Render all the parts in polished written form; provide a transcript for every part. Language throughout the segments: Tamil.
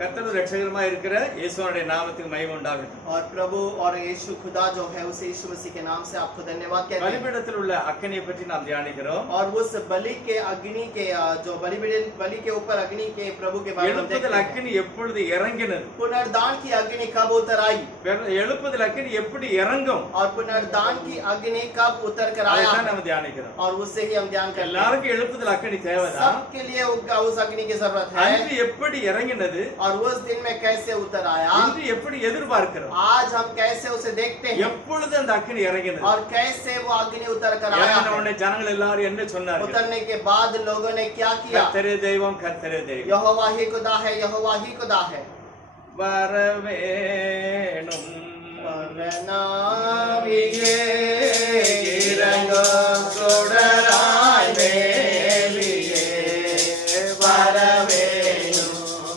கர்த்தரும் இரட்சகருமாய் இருக்கிற இயேசுவினுடைய நாமத்துக்கு மகிமை உண்டாகட்டும். और प्रभु और यीशु खुदा जो है उस यीशु मसीह के नाम से आपको धन्यवाद कहते हैं। பலிபீடத்தில் உள்ள அக்கினியை பற்றி நாம் தியானிக்கிறோம். और उस बलि के अग्नि के जो बलि के ऊपर अग्नि के प्रभु के बारे में देखते எழுப்புதல் हैं। அக்கினி எப்பொழுது இறங்கினது, पुनरुद्धान की अग्नि कब उतर आई எழுப்புதல் அக்கினி எப்படி இறங்கும், और पुनरुद्धान की अग्नि कब उतर कर आया, அதைத்தான் நம்ம தியானிக்கிறோம். और उससे ही हम ध्यान करते हैं। எல்லாருக்கும் எழுப்புதல் அக்கினி தேவைதான். सबके लिए उस अग्नि की जरूरत है। அன்று எப்படி இறங்கினது, और उस दिन में कैसे उतर आया, இன்று எப்படி எதிர்பார்க்கிறோம், आज हम कैसे उसे देखते हैं, எப்பொழுது அந்த அக்கினி இறங்கினது. और कैसे वो अग्नि उतर कर आया இறங்கின है। உடனே ஜனங்கள் எல்லாரும் என்ன சொன்னார்கள், उतरने के बाद लोगों ने क्या किया, கர்த்தரே தெய்வம், கர்த்தரே தெய்வம், यहोवा ही खुदा है, यहोवा ही खुदा है। வரவேணும் वरनाविये इरंगों सुडराय मेलिये, वरवेणु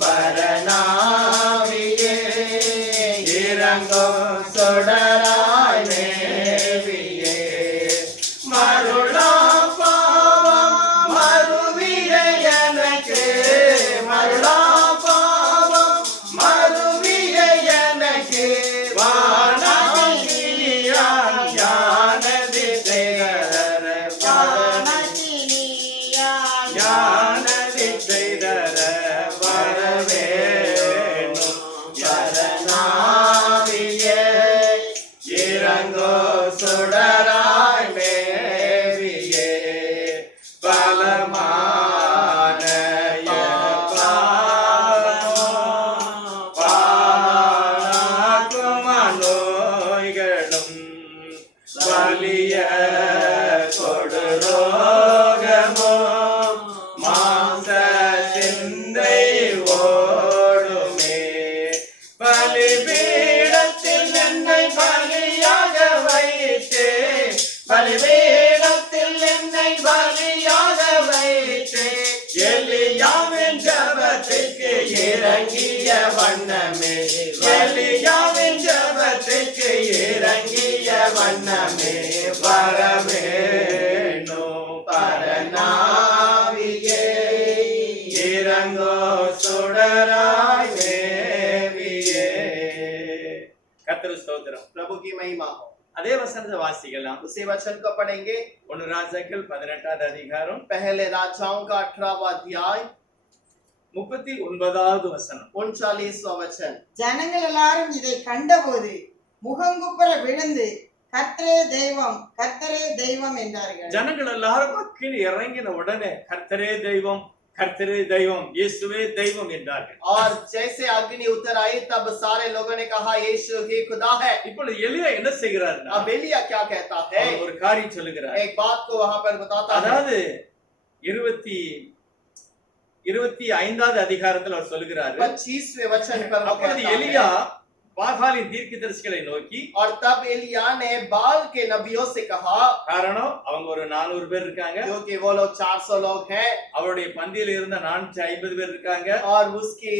वरनाविये इरंगों सुडराय मेलिये, मरुला पावम मरुविये यनके, मरुला पावम मरुविये यनके, वानकिलिया ज्ञान विदेदर, वानकिलिया ज्ञान विदेदर, वरवेणु वरनाविये इरंगो सुडराय मेविये, பலமான நோய்களும் வலிய கொடுரோகமோ மாம்ச சிந்தை ஓடுமே, பலிபீடத்தில் என்னை பலியாக வைத்தே, பலிபீடத்தில் என்னை பலியாக வைத்தே, எலியாவின் ஜெபத்துக்கு இறங்கிய வண்ணமே, எலியாவின் ஜெபத்துக்கு இறங்கிய வண்ணமே, வரவேணு பரநாவியே இறங்கோ சுடராய் மேவியே. கர்த்தர் ஸ்தோத்திரம். प्रभु की महिमा हो। அதே வசனத்தை வாசிக்கலாம். उसी वचन को पढ़ेंगे। 1 ராஜாக்கள் 18வது அதிகாரம் पहले राजाओं का 18वां अध्याय 39வது வசனம். 39वां वचन। ஜனங்கள் எல்லாரும் இதை கண்டபோது முகங்குப்புற விழுந்து கர்த்தரே தெய்வம், கர்த்தரே தெய்வம் என்றார்கள். ஜனங்கள் எல்லாரும் அக்கினி இறங்கின உடனே கர்த்தரே தெய்வம், கர்த்தரே தெய்வம், இயேசுவே தெய்வம் என்றார்கள். और जैसे अग्नि उतर आई तब सारे लोगों ने कहा यीशु ही खुदा है। இப்பொழுது எலியா என்ன செய்கிறார்னா, अब एलिया क्या कहता है, அவர் ஒரு காரியம் சொல்லுகிறார். एक बात को वहां पर बताता है। அதாவது 25வது அதிகாரத்தில் அவர் சொல்லுகிறார், 25वें वचन पर वो அப்பொழுது कहता எலியா है, பாகாலின் தீர்க்கதரிசிகளை நோக்கி, और तब एलिया ने बाल के नबियों से कहा, காரணம் அவங்க ஒரு 400 பேர் இருக்காங்க, क्योंकि वो लोग 400 लोग हैं, அவருடைய பந்தியில இருந்த 450 பேர் இருக்காங்க, और उसके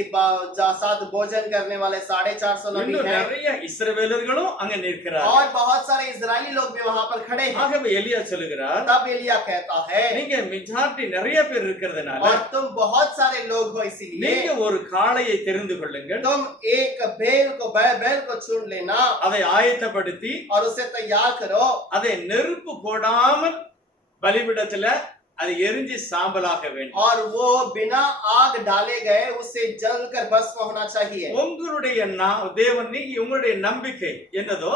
साथ भोजन करने वाले 450 लोग இன்னும் हैं, நிறைய இஸ்ரவேலர்களும் அங்க நிற்கிறார்கள். और बहुत सारे इजरायली लोग भी वहां पर खड़े हैं। ஆகவே எலியா சொல்லுகிறார், तब एलिया कहता है, நீங்க மெஜாரிட்டி நிறைய பேர் இருக்கிறதுனால और तुम बहुत सारे लोग हो, इसीलिए நீங்க ஒரு காளையை தெரிந்து கொள்ளுங்கள், तुम एक बैल को चुन लेना, அதை ஆயத்தப்படுத்தி और उसे तैयार करो, அதை நெருப்பு போடாமல் பலிபீடத்துல அது எரிஞ்சு சாம்பலாக வேண்டும். और वो बिना आग डाले गए उसे जलकर भस्म होना चाहिए। உங்களுடைய தேவன் நீங்க உங்களுடைய நம்பிக்கை என்னதோ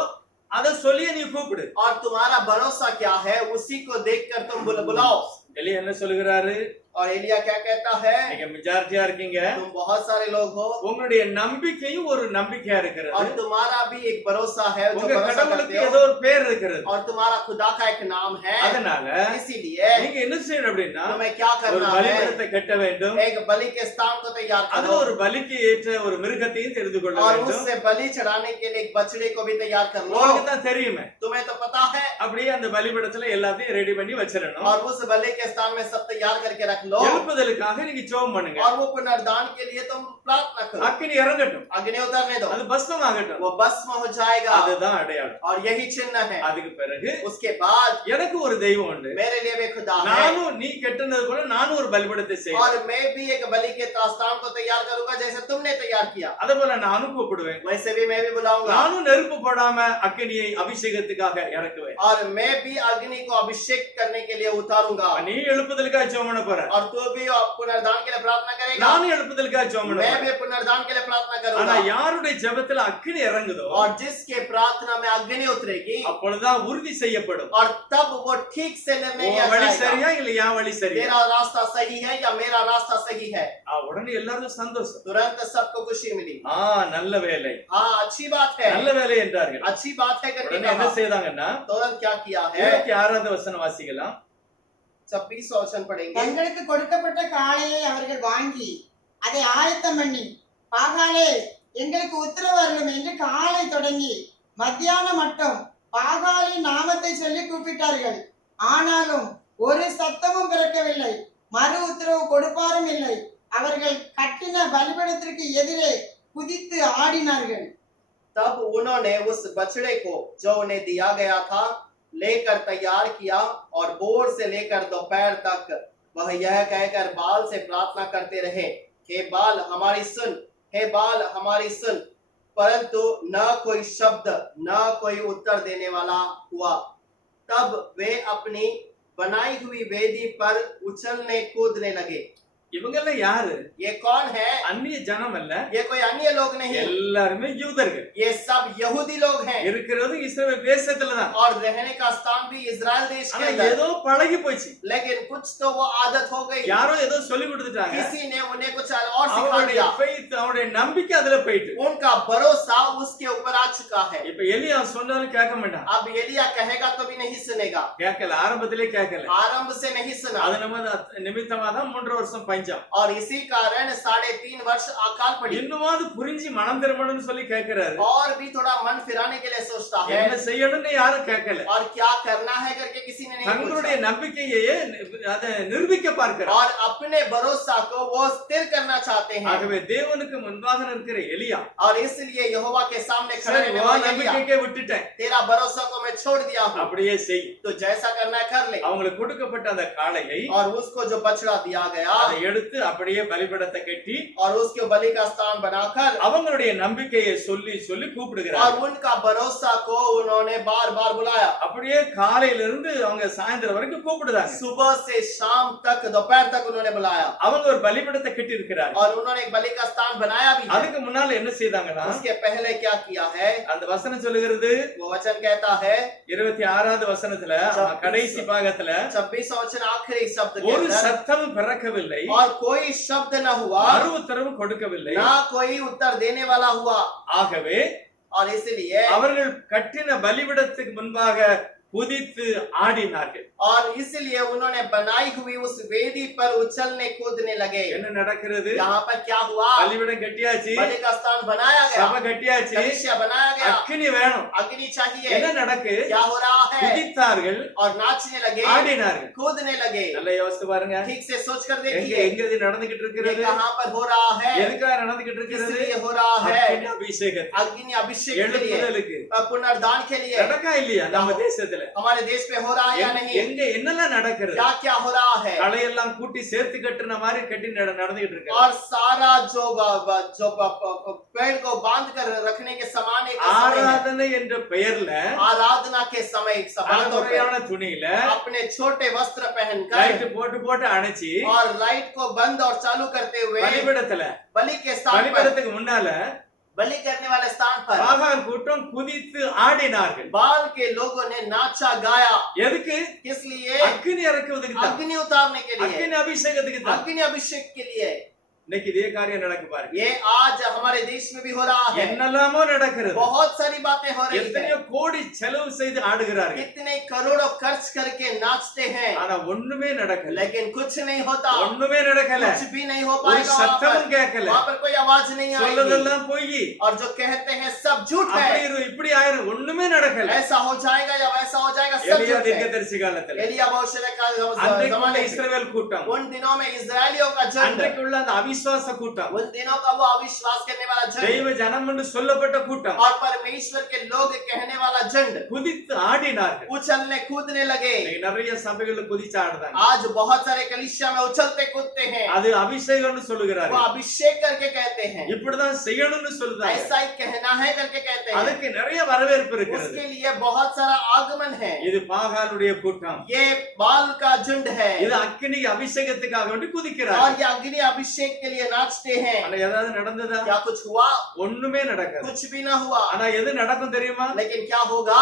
அதை சொல்லி நீ கூப்பிடு. और तुम्हारा भरोसा क्या है उसी को देखकर तुम बुलाओ। எலியா என்ன சொல்லுகிறாரு, और एलिया क्या कहता है, நீங்க மெஜாரிட்டியா இருக்கீங்க, तुम बहुत सारे लोग हो, உங்களுடைய நம்பிக்கையும் ஒரு நம்பிக்கையா இருக்கிறது, और तुम्हारा भी एक भरोसा है जो உங்க भरोसा கடவுளுக்கு करते ஏதோ हो, ஒரு பேர் இருக்கிறது, और तुम्हारा खुदा का एक नाम है। அதனால इसीलिए நீங்க என்ன செய்யணும் அப்படின்னா, तुम्हें क्या ஒரு करना है, பலிபீடத்தை கட்ட வேண்டும், एक बलि के स्थान को तैयार அது करो, ஒரு பலிக்கு ஏற்ற ஒரு மிருகத்தையும் தெரிந்து கொள்ள और வேண்டும். उससे बलि चढ़ाने के लिए एक बछड़े को भी तैयार कर लो। உங்களுக்கு தான் தெரியுமே, तुम्हें तो पता है, அப்படியே அந்த பலிபீடத்துல எல்லாத்தையும் ரெடி பண்ணி வச்சிடணும். और उस बलि के स्थान में सब तैयार करके रखना लो எழுப்புதலுக்காக நீங்க ஜெபம் பண்ணுங்க. और वो पुनरुद्धान के लिए तुम प्रार्थना करो। அக்கினி இறங்கட்டும், अग्नि उतरने दो, அது பஸ்மமாகட்டும். वो भस्म हो जाएगा அதுதான் அடையாளம். और यही चिन्ह है। அதுக்கு பிறகு उसके बाद எனக்கு ஒரு தெய்வம் உண்டு, मेरे लिए भी खुदा है நானும் நீ கெட்டினது போல நானும் ஒரு பலிபீடத்தை செய்வேன். और मैं भी एक बलि के स्थान को तैयार करूंगा जैसे तुमने तैयार किया, அதே போல நானும் கூப்பிடுவேன். वैसे भी मैं भी बुलाऊंगा நானும் நெருப்பு போடாம அக்கினியை அபிஷேகத்துக்காக இறக்குவேன். और मैं भी अग्नि को अभिषेक करने के लिए उतारूंगा। நீ எழுப்புதலுக்காக ஜெபம் பண்ண போற, और तू भी पुनरुद्धान के लिए प्रार्थना करेगा, நானும் எழுப்புதலுக்காக ஜெபம் பண்ண मैं போறேன். भी पुनरुद्धान के लिए प्रार्थना ஆனா करूंगा। யாருடைய ஜெபத்துல அக்கினி இறங்குதோ और जिसके प्रार्थना में अग्नि उतरेगी அப்பொழுதுதான் உறுதி செய்யப்படும். और तब वो ठीक से निर्णय लिया உன் வழி जाएगा, சரியா இல்ல என் வழி சரியா. तेरा रास्ता सही है या मेरा रास्ता सही है। உடனே எல்லாரும் சந்தோஷம். तुरंत सबको खुशी मिली। நல்ல வேலை, हाँ अच्छी बात है, நல்ல வேலை என்றார்கள். अच्छी बात है करके உடனே என்ன कहा। செய்தாங்கன்னா तुरंत क्या किया है, 26வது வசனம் வாசிக்கலாம். 26 वचन पढ़ेंगे। தங்களுக்கு கொடுக்கப்பட்ட காளையை அவர்கள் வாங்கி அதை ஆயத்தம் பண்ணி பாகாலே எங்களுக்கு உத்தரவு அருளும் என்று காலை தொடங்கி மத்தியானம் மட்டும் பாகாலின் நாமத்தை சொல்லி கூப்பிட்டார்கள். ஆனாலும் ஒரு சத்தமும் பிறக்கவில்லை, மறு உத்தரவு கொடுப்பாரும் இல்லை. அவர்கள் கட்டின பலிபீடத்திற்கு எதிரே குதித்து ஆடினார்கள். तब उन्होंने उस बछड़े को जो उन्हें दिया गया था लेकर तैयार किया और भोर से लेकर दोपहर तक वह यह कहकर बाल से प्रार्थना करते रहे, हे बाल हमारी सुन, हे बाल हमारी सुन। परंतु न कोई शब्द न कोई उत्तर देने वाला हुआ। तब वे अपनी बनाई हुई वेदी पर उछलने कूदने लगे। இவங்க எல்லாம் யாரு? ये कौन है? அந்நிய ஜனம் அல்ல, ये कोई अन्य लोग नहीं, எல்லாருமே யூதர்கள். ये सब यहूदी लोग हैं இருக்கிறது இஸ்ரவேல் தேசத்துலதான். और रहने का स्थान भी इजराइल देश के ஆனா अंदर। ஏதோ பழகி போச்சு, लेकिन कुछ तो वो आदत हो गई, யாரோ ஏதோ சொல்லி கொடுத்துட்டாங்க. किसी ने उन्हें कुछ और सिखा அவருடைய दिया, faith, அவருடைய நம்பிக்கை அதுல போயிட்டு. उनका भरोसा उसके ऊपर आ चुका है। இப்ப எலியா சொன்னாலும் கேட்க மாட்டான். अब एलिया कहेगा तो भी नहीं सुनेगा, கேட்கல, ஆரம்பத்திலே கேட்கல. आरंभ से नहीं सुना அது நம்ம நிமித்தமா தான் 3 வருஷம் பஞ்சம். और इसी कारण 3.5 वर्ष अकाल पड़ी। இன்னுமாவது புரிஞ்சு மனம் திரும்பணும்னு சொல்லி கேட்கிறாரு. और भी थोड़ा मन फिराने के लिए सोचता है என்ன செய்யணும்னு யாரும் கேட்கல. और क्या करना है करके किसी ने नहीं தங்களுடைய पूछा நம்பிக்கையே அதை நிரூபிக்க பார்க்கிறார். और अपने भरोसा को वो स्थिर करना चाहते हैं। ஆகவே தேவனுக்கு முன்பாக நிற்கிற எலியா, और इसलिए यहोवा के सामने खड़े சரி रहने உன் वाला एलिया, நம்பிக்கைக்கே விட்டுட்டேன், तेरा भरोसा को मैं छोड़ दिया हूँ, அப்படியே செய். तो जैसा करना है कर ले। அவங்களுக்கு கொடுக்கப்பட்ட அந்த காளையை और उसको जो बछड़ा दिया गया அதை எடுத்து அப்படியே பலிபீடத்தை கட்டி और उसके बलि का स्थान बनाकर அவங்களுடைய நம்பிக்கையை சொல்லி சொல்லி और கூப்பிடுகிறார். उनका भरोसा को उन्होंने बार बार बुलाया। அப்படியே காலையில இருந்து அவங்க சாயந்தரம் வரைக்கும் கூப்பிடுறாங்க. सुबह से शाम तक दोपहर तक उन्होंने बुलाया அவங்க ஒரு பலிபீடத்தை கட்டி இருக்கிறார். और उन्होंने एक बलि का स्थान बनाया भी है। அதுக்கு முன்னால என்ன செய்தாங்கன்னா, उसके पहले क्या किया है, அந்த வசனம் சொல்லுகிறது, वो वचन कहता है 26வது வசனத்துல கடைசி பாகத்துல 26 वचन आखिरी शब्द के ஒரு अंदर, சத்தம் பிறக்கவில்லை, और कोई शब्द न हुआ, மறு உத்தரவு கொடுக்கவில்லை. ना कोई उत्तर देने वाला हुआ। ஆகவே और इसलिए அவர்கள் கட்டின பலிபீடத்துக்கு முன்பாக குதித்து ஆடினார்கள். और इसलिए उन्होंने बनाई हुई उस वेदी पर उछलने कूदने लगे। என்ன நடக்கிறது? यहाँ पर क्या हुआ, பலிபீடம் கட்டியாச்சு, बलि का स्थान बनाया गया, சபை கட்டியாச்சு, कलीसिया बनाया गया, அக்கினி வேணும். अग्नि चाहिए। என்ன நடக்கு? क्या हो रहा है, குதித்தார்கள், और नाचने लगे, ஆடினார்கள். कूदने लगे। நல்லா யோசித்து பாருங்க, ठीक से सोच कर எங்க देखिए எங்க இது நடந்துகிட்டு ये இருக்கிறது? कहाँ पर हो रहा है, எதுக்காக நடந்துகிட்டு இருக்கிறது? इसलिए हो रहा है அக்கினி அபிஷேகம், अग्नि अभिषेक के लिए, எழுப்புதலுக்கு. पुनरुद्धान के लिए। நடக்கா இல்லையா நம்ம தேசத்துல? हमारे देश में हो रहा है या नहीं, எங்க என்னெல்லாம் நடக்கிறது? क्या क्या हो रहा है, களையெல்லாம் கூட்டி சேர்த்து கட்டுன மாதிரி கட்டி நடந்துகிட்டு இருக்கு. और सारा जो पेड़ को बांध कर रखने के समान एक समय है। ஆராதனை என்ற பெயர்ல आराधना के समय सभाओं पे அறகுறையான துணியில अपने छोटे वस्त्र पहनकर லைட் போட்டு போட்டு அணைச்சி और लाइट को बंद और चालू करते हुए பலிபீடத்துல बलि के स्थान पर, பலிபீடத்துக்கு முன்னால बलि करने वाले स्थान पर ஆகார் கூட்டம் குதித்து ஆடினார்கள். बाल के लोगों ने नाचा गाया। எதுக்கு? किस लिए, அக்கினி இறக்குவதுக்கு தான், अग्नि उतारने के लिए, அக்கினி அபிஷேகத்துக்கு தான். अग्नि अभिषेक के लिए। இன்னைக்கு இதே காரியம் நடக்கு பாருங்க. ये आज हमारे देश में भी हो रहा है, என்னெல்லாமோ நடக்கிறது. बहुत सारी बातें हो रही है। எத்தனையோ கோடி செலவு செய்து ஆடுகிறார்கள். कितने करोड़ों खर्च करके नाचते हैं, ஆனா ஒண்ணுமே நடக்கல. लेकिन कुछ नहीं होता, ஒண்ணுமே நடக்கல. कुछ भी नहीं हो ஒரு पाएगा। சத்தமும் கேட்கல. वहां पर कोई आवाज नहीं आएगी, சொல்லதெல்லாம் பொய். और जो कहते हैं सब झूठ है। அப்படி இப்படி ஆயிரும். ஒண்ணுமே நடக்கல. ऐसा हो जाएगा या वैसा हो जाएगा, सब எலியா झूठ है। தீர்க்கதரிசி காலத்துல एलिया भविष्य काल அன்றைக்கு जमाने में, இஸ்ரவேல் கூட்டம், उन दिनों में इस्राएलियों का झुंड, அன்றைக்கு உள்ள அந்த அவிசுவாச கூட்டம், उन दिनों का वो अविश्वास करने वाला झुंड, தெய்வ ஜனம் என்று சொல்லப்பட்ட கூட்டம் और परमेश्वर के लोग कहने वाला झुंड குதித்து ஆடினார்கள். उछलने कूदने लगे। இன்னைக்கு நிறைய சபைகள்ல குதிச்சு ஆடுறாங்க. आज बहुत सारे कलीसिया में उछलते कूदते हैं, அது அபிஷேகம்னு वो சொல்லுகிறார்கள். अभिषेक करके कहते हैं, இப்படிதான் செய்யணும்னு சொல்லுதாங்க. ऐसा ही कहना है करके कहते हैं। அதுக்கு நிறைய வரவேற்பு இருக்கிறது. उसके लिए बहुत सारा आगमन है। இது பாகாலுடைய கூட்டம். ये बाल का झुंड है, இது அக்கினி அபிஷேகத்துக்காக வேண்டி और குதிக்கிறார்கள். ये अग्नि अभिषेक के लिए नाचते हैं। ஆனா ஏதாவது நடந்ததா? क्या कुछ हुआ? ஒண்ணுமே நடக்காது. कुछ भी ना हुआ। ஆனா எது நடக்கும் தெரியுமா? लेकिन क्या होगा?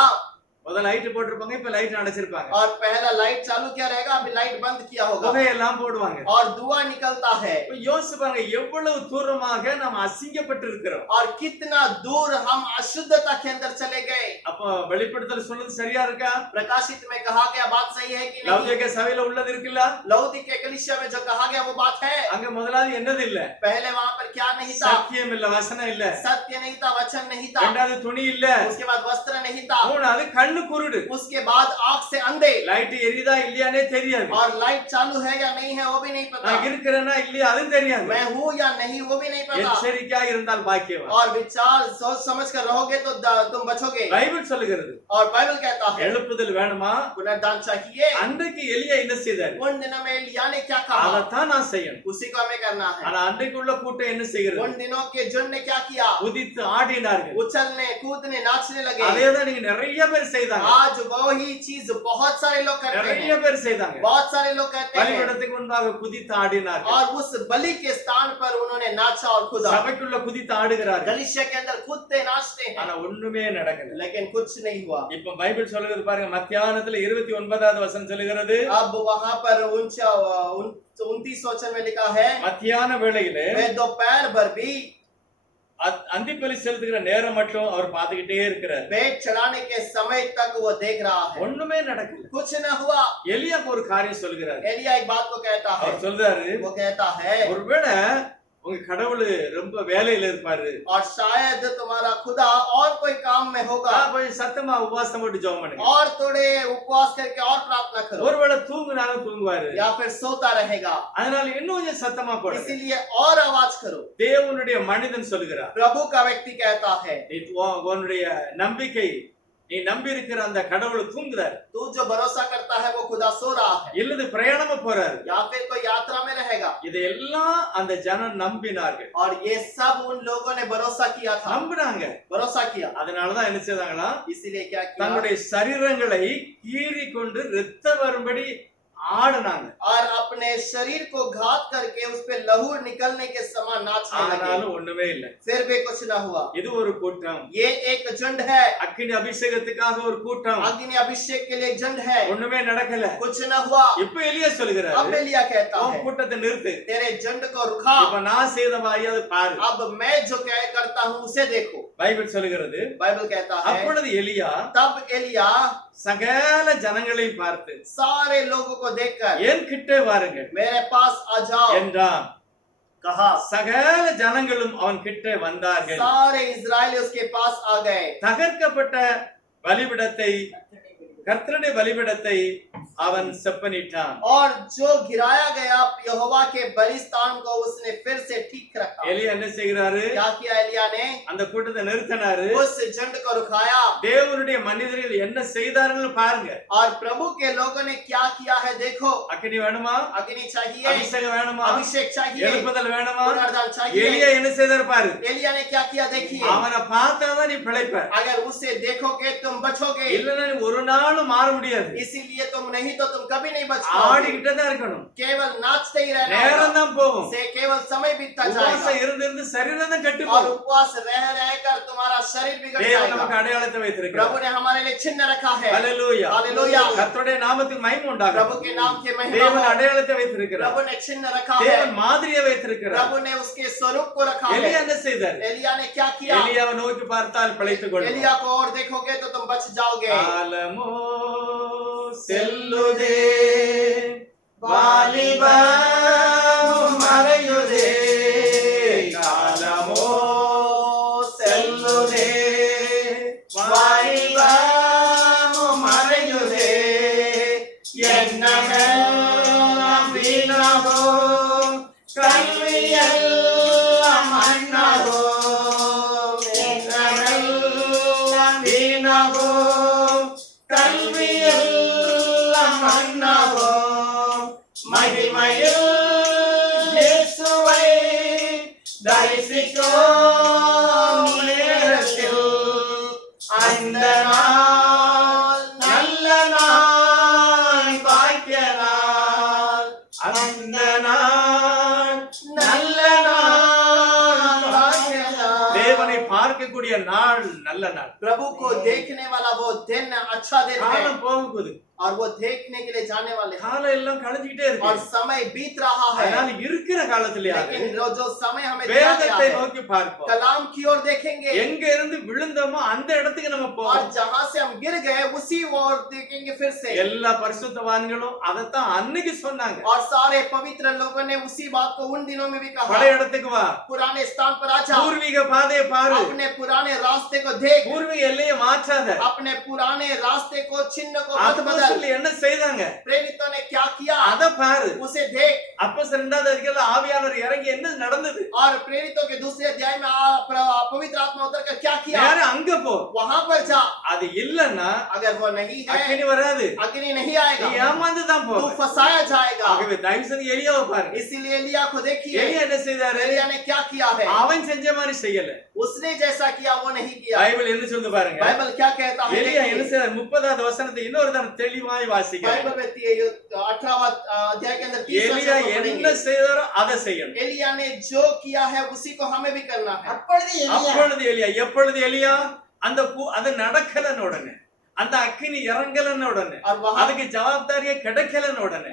முதல்ல லைட் போட்டிருப்பாங்க, இப்ப லைட் அணைச்சிருப்பாங்க. और पहला लाइट चालू किया रहेगा, अभी लाइट बंद किया होगा, புகையெல்லாம் போடுவாங்க. और धुआं निकलता है। இப்ப யோசிப்பாங்க எவ்வளவு தூரமாக நாம் அசிங்கப்பட்டு இருக்கிறோம். और कितना दूर हम अशुद्धता के अंदर चले गए। அப்ப வெளிப்படுத்தல் சொன்னது சரியா இருக்கா? प्रकाशित में कहा गया बात सही है कि नहीं? லௌகிக சபையில உள்ளது இருக்குல்ல? लौदीके कलीसिया में जो कहा गया वो बात है। அங்க முதலாவது என்னது இல்ல? पहले वहां पर क्या नहीं था? சத்தியம் இல்ல, வசனம் இல்ல. सत्य नहीं था, वचन नहीं था, இரண்டாவது துணி இல்ல. उसके बाद वस्त्र नहीं था, மூணாவது கண்ணு குருடு. उसके बाद आंख से अंधे, லைட் எரியுதா இல்லையானே தெரியாது. और लाइट चालू है या नहीं है वो भी नहीं पता, நான் இருக்கிறேனா இல்லையா அதுவும் தெரியாது. मैं हूँ या नहीं वो भी नहीं पता। எச்சரிக்கையா இருந்தால் பாக்கியவான். और विचार सोच समझ कर रहोगे तो तुम बचोगे। பைபிள் சொல்லுகிறது. और बाइबल कहता है எழுப்புதல் வேணுமா? पुनरुत्थान चाहिए। அன்றைக்கு எலியா என்ன செய்தார்? उन दिनों में एलिय्याह ने क्या कहा? அதைத்தான் நான் செய்யணும். उसी को हमें करना है। ஆனா அன்றைக்கு உள்ள கூட்டம் என்ன செய்கிறது? उन दिनों के झुंड ने क्या किया? குதித்து ஆடினார்கள். उछलने कूदने नाचने लगे। அதேதான் நீங்க நிறைய பேர் செய்தாங்க. आज वो ही चीज बहुत सारे लोग करते நிறைய हैं, பேர் செய்தாங்க. बहुत सारे लोग कहते हैं, பலிபீடத்துக்கு முன்பாக குதித்து ஆடினார்கள். और उस बलि के स्थान पर उन्होंने नाचा और कूदा। சபைக்குள்ள குதித்து ஆடுகிறார்கள். कलीसिया के अंदर कूदते नाचते हैं, ஆனா ஒண்ணுமே நடக்கல. लेकिन कुछ नहीं हुआ। இப்ப பைபிள் சொல்லுகிறது பாருங்க, மத்தியானத்துல 29வது வசனம் சொல்லுகிறது, अब वहां पर 29 वचन में लिखा है, மத்தியான வேளையிலே वे दोपहर भर भी அந்திப்பலி செலுத்துகிற நேரம் மட்டும் அவர் பார்த்துக்கிட்டே இருக்கிறார். भेंट चढ़ाने के समय तक वो देख रहा है, ஒண்ணுமே நடக்கல. कुछ न हुआ। எலியாக்கு ஒரு காரியம் சொல்கிறார். एलिय्याह एक बात को कहता है, அவர் சொல்றாரு, वो कहता है, ஒருவேளை உங்க கடவுள் ரொம்ப வேலையில இருப்பாரு, और शायद तुम्हारा खुदा और कोई काम में होगा, கொஞ்சம் சத்தமா உபவாசம் போட்டு ஜெபம் பண்ணுங்க. और थोड़े उपवास करके और प्रार्थना करो, ஒருவேளை தூங்குனாலும் தூங்குவாரு, या फिर सोता रहेगा, அதனால இன்னும் கொஞ்சம் சத்தமா போடுங்க. इसीलिए और आवाज करो। தேவனுடைய மனிதன் சொல்கிறார், प्रभु का व्यक्ति कहता है, உன்னுடைய நம்பிக்கை, நீ நம்பி இருக்கிற அந்த கடவுள் தூங்குறாரு, तू जो भरोसा करता है वो खुदा सो रहा है, இல்லது பிரயாணமா போறாரு. या फिर कोई यात्रा में रहेगा। இதையெல்லாம் அந்த ஜனம் நம்பினார்கள். और ये सब उन लोगों ने भरोसा किया था, நம்பினாங்க. भरोसा किया, அதனாலதான் என்ன செய்தாங்களா, इसीलिए क्या किया, தங்களுடைய சரீரங்களை கீறி கொண்டு ரத்த வரும்படி ஆடுனாங்க. और अपने शरीर को घात करके उस पे लहू निकलने के समान नाचने लगे, ஆனாலும் ஒண்ணுமே இல்லை. फिर भी कुछ न हुआ। இது ஒரு கூட்டம். ये एक झुंड है, அக்கினி அபிஷேகத்துக்காக ஒரு கூட்டம். अग्नि अभिषेक के लिए झुंड है, ஒண்ணுமே நடக்கல. कुछ न हुआ। இப்ப எலியா சொல்கிறாரு, अब एलिय्याह कहता உன் है, கூட்டத்தை நிறுத்து, तेरे झुंड को रुका, இப்ப நான் செய்த மாதிரியாவது பாரு. अब मैं जो क्या करता हूँ उसे देखो। பைபிள் சொல்லுகிறது, बाइबल कहता है, அப்பொழுது எலியா तब एलिय्याह சகல ஜனங்களையும் பார்த்து, सारे लोगों को देखकर, என் கிட்டே வாருங்கள் मेरे पास आ जाओ என்றான். कहा। சகல ஜனங்களும் அவன் கிட்டே வந்தார்கள். सारे इस्राएली उसके पास आ गए। தகர்க்கப்பட்ட பலிபீடத்தை, கர்த்தருடைய பலிபீடத்தை அவன் செப்பனிட்டான். और जो गिराया गया यहोवा के बलिस्तान को उसने फिर से ठीक रखा। எலியா என்ன செய்கிறாரு, क्या किया एलिय्याह ने? அந்த கூட்டத்தை நிறுத்தினாரு. उस झुंड को रुकाया, தேவனுடைய மனிதர்கள் என்ன செய்தார்கள் பாருங்க. और प्रभु के लोगों ने क्या किया है देखो। அக்கினி வேணுமா, अग्नि चाहिए, அபிஷேகம் வேணுமா, अभिषेक चाहिए, எழுப்புதல் வேணுமா, पुनरुत्थान चाहिए। எலியா என்ன செய்தார் பாரு. एलिय्याह ने क्या किया देखिए। அவனை பார்த்தாதான் நீ பிழைப்ப, अगर उसे देखोगे तुम बचोगे, இல்லன்னா நீ ஒரு நாளும் மாற முடியாது. इसीलिए तुम नहीं नहीं तो तुम कभी नहीं बच पाओगे। ஆடிக்கிட்டே தான் இருக்கணும், केवल नाचते ही रहना நேரம் होगा। தான் போகும். से केवल समय बीतता உபவாசம் जाएगा இருந்து சரீரம் தான் கெட்டு और போகும். उपवास रह रहकर तुम्हारा शरीर बिगड़ தேவன் जाएगा। நமக்கு அடையாளத்தை வைத்திருக்கிறார். प्रभु ने हमारे लिए चिन्ह रखा है। ஹல்லேலூயா. हालेलुया। கர்த்தருடைய நாமத்துக்கு மகிமை உண்டாகட்டும். प्रभु के नाम की महिमा தேவன் हो। அடையாளத்தை வைத்திருக்கிறார். प्रभु ने चिन्ह रखा है। தேவன் மாதிரியை வைத்திருக்கிறார். प्रभु ने उसके स्वरूप को रखा எலியா है। என்ன செய்தார்? एलिया ने क्या किया? எலியாவை நோக்கி பார்த்தால் பிழைத்துக் கொள்வார். एलिया को और देखोगे तो तुम बच जाओगे। காலமோ செல்லுதே, வாலிபம் மறையுதே, காலமோ செல்லுதே, வாலிபம் மறையுதே, எண்ணமெல்லாம் வீணாகோ, கல்வியெல்லாம் மண்ணாகோ, எண்ணமெல்லாம் வீணாகோ, கல்வியெல்லாம் மண்ணாகோ, மகிமையில் இயேசுவை தரிசிக்கும் நேரத்தில் அந்த நாள் நல்ல நாள், பாக்கிய நாள், அந்த நாள் நல்ல நாள், பாக்கிய நாள். தேவனை பார்க்கக்கூடிய நாள் நல்ல நாள். प्रभु को देखने वाला वो दिन अच्छा दिन है காலம் போகுது, और वो देखने के लिए जाने वाले हैं காலம் எல்லாம் கழிஞ்சுக்கிட்டே और இருக்கு. समय बीत रहा है। அதனால இருக்கிற காலத்திலேயாவது लेकिन जो समय हमें दिया गया வேதத்தை है, நோக்கி பார்ப்போம். कलाम की ओर देखेंगे எங்க இருந்து விழுந்தோமோ அந்த இடத்துக்கு நம்ம और போவோம். जहां से हम गिर गए उसी ओर देखेंगे फिर से। எல்லா பரிசுத்தவான்களும் அதைத்தான் அன்னைக்கு சொன்னாங்க. और सारे पवित्र लोगों ने उसी बात को उन दिनों में भी कहा। பழைய இடத்துக்கு வா, पुराने स्थान पर आ जा, பூர்வீக பாதையை பாரு, अपने पुराने रास्ते को देख, பூர்வீக எல்லையை மாற்றாத. अपने पुराने रास्ते को चिन्ह को मत बदल। அப்போஸ்தலர்கள் என்ன செய்தாங்க प्रेरितों ने क्या किया அத பாரு. उसे देख। அப்போஸ்தலர் 2வது அதிகாரத்துல ஆவியானவர் இறங்கி என்ன நடந்தது और प्रेरितों के दूसरे अध्याय में पवित्र आत्मा उतर कर क्या किया? நேர அங்க போ. वहां पर जा। அது இல்லன்னா अगर वो नहीं है, அக்கினி வராது, अग्नि नहीं நீ आएगा, ஏமாந்து தான் போ. तू फंसाया जाएगा। ஆகவே தயவு செய்து எலியாவை பாரு. इसीलिए एलिया को देखिए, எலியா என்ன செய்தாரு? एलिया ने क्या किया है? அவன் செஞ்ச மாதிரி செய்யல. उसने जैसा किया वो नहीं किया। பைபிள் என்ன சொல்லுது பாருங்க. बाइबल क्या कहता है? எலியா என்ன देखिए। செய்தார்? 30வது வசனத்தை இன்னொரு தடவை தெளிவாய் வாசிக்கிறேன். बाइबल में 18वां अध्याय के अंदर 30 எலியா वचन को என்ன पढ़ेंगे। செய்தாரோ அதை செய்யணும். एलिया ने जो किया है उसी को हमें भी करना है। அப்பொழுது எலியா அப்பொழுது எலியா, எப்பொழுது எலியா அந்த அது நடக்கலன்னு உடனே, அந்த அக்கினி இறங்கலன்னு உடனே, और वहां அதுக்கு ஜவாப்தாரியே கிடைக்கலன்னு உடனே,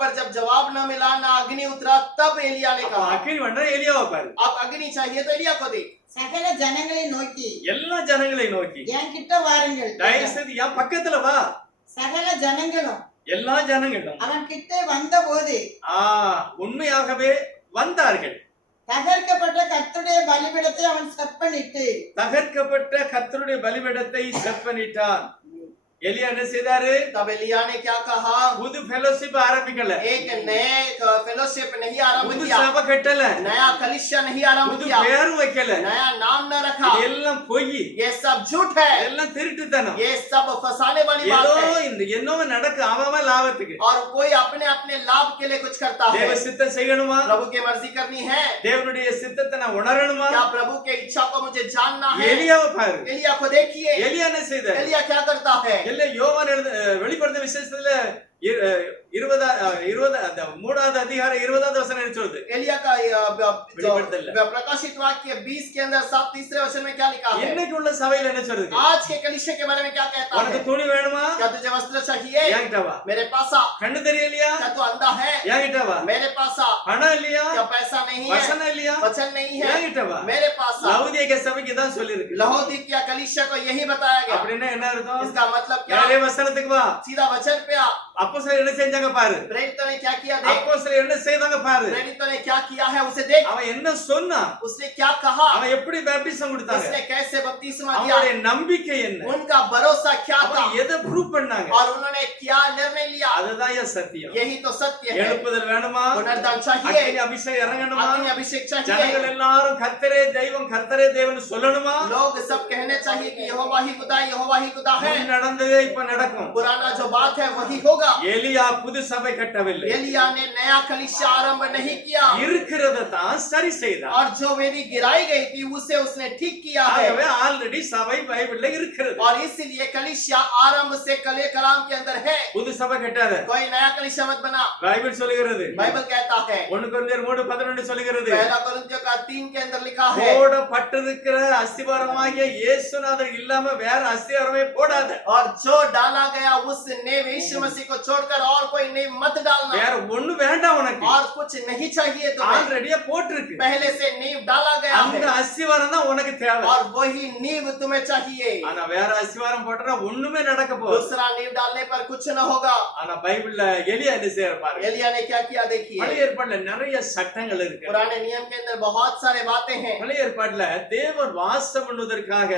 पर जब जवाब न मिला, ना अग्नि उतरा, तब एलिया ने அப்ப कहा அக்கினி வேண்டா எலியாவை பாரு. अब अग्नि चाहिए तो एलिया को दे। சகல ஜனங்களை நோக்கி எல்லா ஜனங்களை நோக்கி என் கிட்ட வாருங்கள். தயவு செய்து என் பக்கத்துல வா. சகல ஜனங்களும் எல்லா ஜனங்களும் அவன் கிட்டே வந்தபோது உண்மையாகவே வந்தார்கள். தகர்க்கப்பட்ட கர்த்தருடைய பலிபீடத்தை அவன் செப்பனிட்டு தகர்க்கப்பட்ட கர்த்தருடைய பலிபீடத்தை செப்பனிட்டான். எலியா என்ன செய்தாரு? तब एलिया ने क्या कहा? புது ஃபெலோஷிப் ஆரம்பிக்கல, एक नए फेलोशिप नहीं आरंभ புது किया, சபை கட்டல, नया कलिसिया नहीं आरंभ புது किया, பேர் வைக்கல. नया नाम न रखा। இது எல்லாம் பொய், ये सब झूठ है, எல்லாம் திருட்டுத்தனம். ये सब फंसाने वाली बात ஏதோ है இந்த என்னவோ நடக்கு அவன் லாபத்துக்கு. और कोई अपने अपने लाभ के लिए कुछ करता है। தேவ சித்தம் செய்யணுமா? प्रभु की मर्जी करनी है। தேவனுடைய சித்தத்தை நான் உணரணுமா? क्या प्रभु के इच्छा को मुझे जानना है? எலியாவை பாரு. एलिया को देखिए, எலியா என்ன செய்தார்? एलिया क्या करता है? இல்ல யோவான் வெளிப்படுத்தின விசேஷத்துல 20 அந்த 3வது அதிகாரம் 20வது வசனம் என்ன சொல்லுது? एलिया का வெளிப்படுத்தல. प्रकाशित वाक्य 20 के अंदर 7 तीसरे वचन में क्या लिखा है? இன்னைக்கு உள்ள சபையில என்ன சொல்லுது? आज के कलीसिया के बारे में क्या कहता உனக்கு है? துணி வேணுமா? क्या तुझे वस्त्र चाहिए? என்கிட்ட வா. मेरे पास आ। கண்ணு தெரியலையா? क्या तू अंधा है? என்கிட்ட வா. मेरे पास आ। பணம் இல்லையா? क्या पैसा नहीं है? வசனம் இல்லையா? वचन नहीं है? என்கிட்ட வா. मेरे पास आ। லவுதியேக்க சபைக்கு தான் சொல்லிருக்கு. लहोदिकिया कलीसिया को यही बताया गया। அப்படின்னா என்ன அர்த்தம்? इसका मतलब क्या? யாரே வசனத்துக்கு வா. सीधा वचन पे आ। அப்போஸ்தலர் என்ன செஞ்சாங்க பாரு. प्रेरितों ने क्या किया देख। அப்போஸ்தலர் என்ன செய்தாங்க பாரு. प्रेरितों ने क्या किया है उसे देख। அவன் என்ன சொன்னான்? उसने क्या कहा? அவன் எப்படி பேப்டிசம் கொடுத்தாங்க? उसने कैसे बपतिस्मा दिया? அவனுடைய நம்பிக்கை என்ன? उनका भरोसा क्या था? அவன் எதை ப்ரூவ் பண்ணாங்க? और उन्होंने क्या निर्णय लिया? அதுதான் சத்தியம். यही तो सत्य है। எழுப்புதல் வேணுமா? पुनरुद्धान चाहिए, அக்கினி அபிஷேகம் இறங்கணுமா? अग्नि अभिषेक चाहिए। ஜனங்கள் எல்லாரும் கர்த்தரே தெய்வம் கர்த்தரே தேவன் சொல்லணுமா? लोग सब कहने चाहिए कि यहोवा ही खुदा है, यहोवा ही खुदा है। நடந்ததே இப்ப நடக்கும். पुराना जो बात है वही होगा। எலியா புது சபை கட்டவில்லை. एलिया ने नया कलीसिया आरंभ नहीं किया இருக்கிறத தான் சரி செய்தார். और जो वेदी गिराई गई थी उसे उसने ठीक किया है ஆகவே ஆல்ரெடி சபை பைபிள்ல இருக்கிறது. और इसीलिए कलीसिया आरंभ से कले कलाम के अंदर है புது சபை கட்டாத. कोई नया कलीसिया मत बना பைபிள் சொல்லுகிறது. बाइबल कहता है 1 கொரிந்தியர் 3:11 சொல்லுகிறது. पहला कोरिन्थियों का 3 के अंदर लिखा है போடப்பட்டிருக்கிற அஸ்திபாரமாகிய இயேசுநாதர் இல்லாம வேற அஸ்திபாரமே போடாத. और जो डाला गया उस नेव यीशु मसीह को छोड़कर और कोई नेव मत डालना வேற ஒண்ணு வேண்டாம் உனக்கு. और कुछ नहीं चाहिए तुम्हें ஆல்ரெடியே போட்டிருக்கு. पहले से नींव डाला गया அந்த है அஸ்திபாரம் தான் உனக்கு தேவை. और वही नींव तुम्हें चाहिए ஆனா வேற அஸ்திபாரம் போட்டா ஒண்ணுமே நடக்க போகுது. दूसरा नींव डालने पर कुछ न होगा ஆனா பைபிள்ல எலியா என்ன செய்யறாரு பாருங்க. एलिया ने क्या किया देखिए பழைய ஏற்பாட்டுல நிறைய சட்டங்கள் இருக்கு. पुराने नियम के अंदर बहुत सारे बातें हैं பழைய ஏற்பாட்டுல தேவன் வாசம் பண்ணுவதற்காக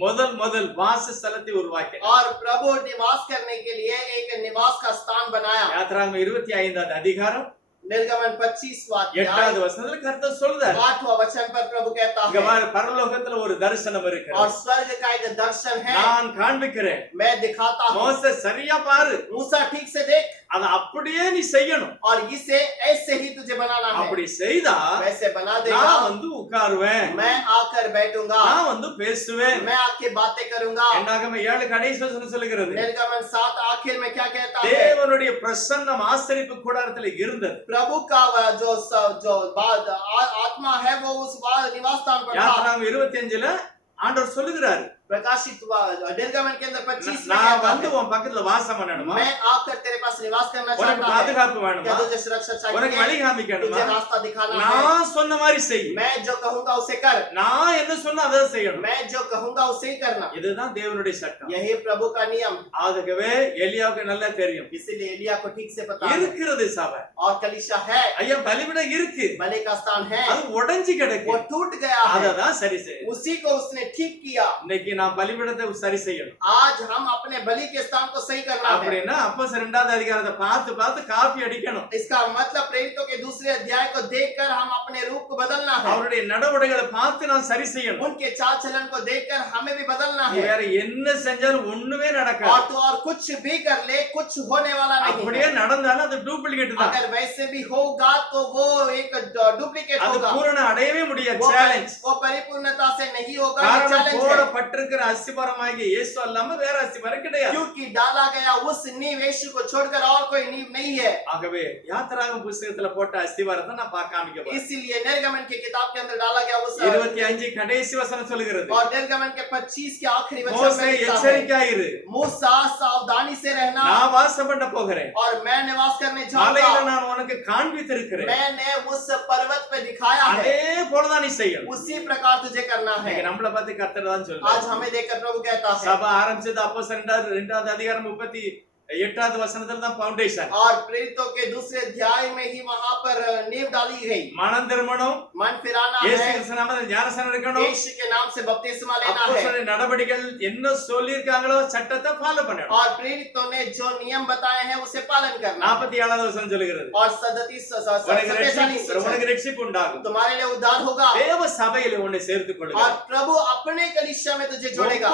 முதல் வாசஸ்தலத்தை உருவாக்கினார். और प्रभु निवास करने के लिए एक निवास का स्थान बनाया யாத்திராகமம் 25வது அதிகாரம் निर्गमन 25वां 8வது வசனத்துல கர்த்தர் சொல்றார். 8वां वचन पर प्रभु कहता இங்க है பாரு, பரலோகத்துல ஒரு தரிசனம் இருக்கு. और स्वर्ग का एक दर्शन है நான் காண்பிக்கிறேன். मैं दिखाता हूँ மோசே சரியா பாரு. मूसा ठीक से देख அத அப்படியே நீ செய்யணும். और इसे ऐसे ही तुझे बनाना है அப்படி செய்தா वैसे बना देगा நான் உட்காருவேன். मैं आकर बैठूंगा நான் பேசுவேன். मैं आके बातें करूंगा என்னாகமம் 7 கடைசி வசனம் சொல்லுகிறது. निर्गमन 7 आखिर में क्या कहता है தேவனுடைய பிரசன்னம் ஆசரிப்பு கூடாரத்தில் இருந்தது. प्रभु का जो आत्मा है वो उस निवास स्थान पर था யாத்திராகமம் 25ல ஆண்டவர் சொல்லுகிறார். प्रकाशित हुआ निर्गमन के अंदर 25 में நான் कहता है, உன் பக்கத்துல வாசம் பண்ணணுமா? मैं आकर तेरे पास निवास करना உனக்கு चाहता हूँ பாதுகாப்பு क्या வேணுமா? तुझे सुरक्षा உனக்கு चाहिए வழி காமிக்கணுமா? तुझे रास्ता दिखाना है நான் சொன்ன மாதிரி செய். मैं जो कहूंगा उसे कर நான் என்ன சொன்ன அதை செய்யணும். मैं जो कहूंगा उसे ही करना இதுதான் தேவனுடைய சட்டம். यही प्रभु का नियम ஆகவே எலியாவுக்கு நல்லா தெரியும். इसीलिए एलिया को ठीक से पता है இருக்கிறது சபை. और कलीसिया है ஐயா பலிபீடம் இருக்கு. बलि का स्थान है அது உடைஞ்சு கிடக்கு. वो टूट गया है அததான் சரி செய்ய. उसी को उसने ठीक किया இன்னைக்கு நான் பலிபீடத்தை சரி செய்யணும். आज हम अपने बलि के स्थान को सही करना है அப்படின்னா அப்போஸ்தலர் 2வது அதிகாரத்தை பார்த்து காப்பி அடிக்கணும். इसका मतलब प्रेरितों के दूसरे अध्याय को देखकर हम अपने रूप को बदलना है அவருடைய நடவடிக்கைகளை பார்த்து நான் சரி செய்யணும். उनके चाल चलन को देखकर हमें भी बदलना है வேற என்ன செஞ்சாலும் ஒண்ணுமே और நடக்காது. तो और कुछ भी कर ले कुछ होने वाला नहीं அப்படியே है நடந்தாலும் அது டூப்ளிகேட் தான். अगर वैसे भी होगा तो वो एक डुप्लीकेट அது होगा பூரண அடையவே முடியாது. वो சேலஞ்ச். वो परिपूर्णता से नहीं होगा ये காரணம் चैलेंज है போடப்பட்டிருக்கிற அஸ்திபாரமாகிய இயேசு அல்லாம வேற அஸ்திபாரம் கிடையாது. क्योंकि डाला गया उस नींव यीशु को छोड़कर और कोई नींव नहीं है ஆகவே யாத்திராகமம் புத்தகத்துல போட்ட அஸ்திபாரத்தை நான் காமிக்க போறேன். इसीलिए निर्गमन की किताब के अंदर डाला गया उस 25 கடைசி வசனம் சொல்லுகிறது. और निर्गमन के 25 के आखिरी वचन மோசே में लिखा है எச்சரிக்கையாயிரு. मूसा सावधानी से रहना நான் வாசம் பண்ண போகிறேன். और मैं निवास करने जाऊंगा மலையில நான் உனக்கு காண்பித்திருக்கிறேன். मैंने उस पर्वत पे दिखाया है அதே போலதான் நீ செய்யணும். उसी प्रकार तुझे करना है இன்னைக்கு நம்மள பார்த்து கர்த்தர் தான் आज சொல்றார். हमें देखकर प्रभु कहता है சபை ஆரம்பிச்சது அப்போஸ்தலர் 2வது அதிகாரம் 38வது வசனத்துல தான் ஃபவுண்டேஷன். और प्रेरितों के दूसरे अध्याय में ही वहां पर नींव डाली गई மனம் திரும்பணும். मन फिराना இயேசு है கிறிஸ்து நாமத்தில் ஞானஸ்நானம் எடுக்கணும். यीशु के नाम से बपतिस्मा लेना है அப்போஸ்தலருடைய நடவடிக்கைகள் என்ன சொல்லிருக்காங்களோ சட்டத்தை ஃபாலோ பண்ணணும். और प्रेरितों ने जो नियम बताए हैं उसे पालन करना 47வது வசனம் சொல்லுகிறது. और உனக்கு ரட்சிப்பு உண்டாகும். तुम्हारे लिए उद्धार होगा தேவ சபையிலே உன்னை சேர்த்துக் கொள்ளுங்க. और प्रभु अपने कलीसिया में तुझे जोड़ेगा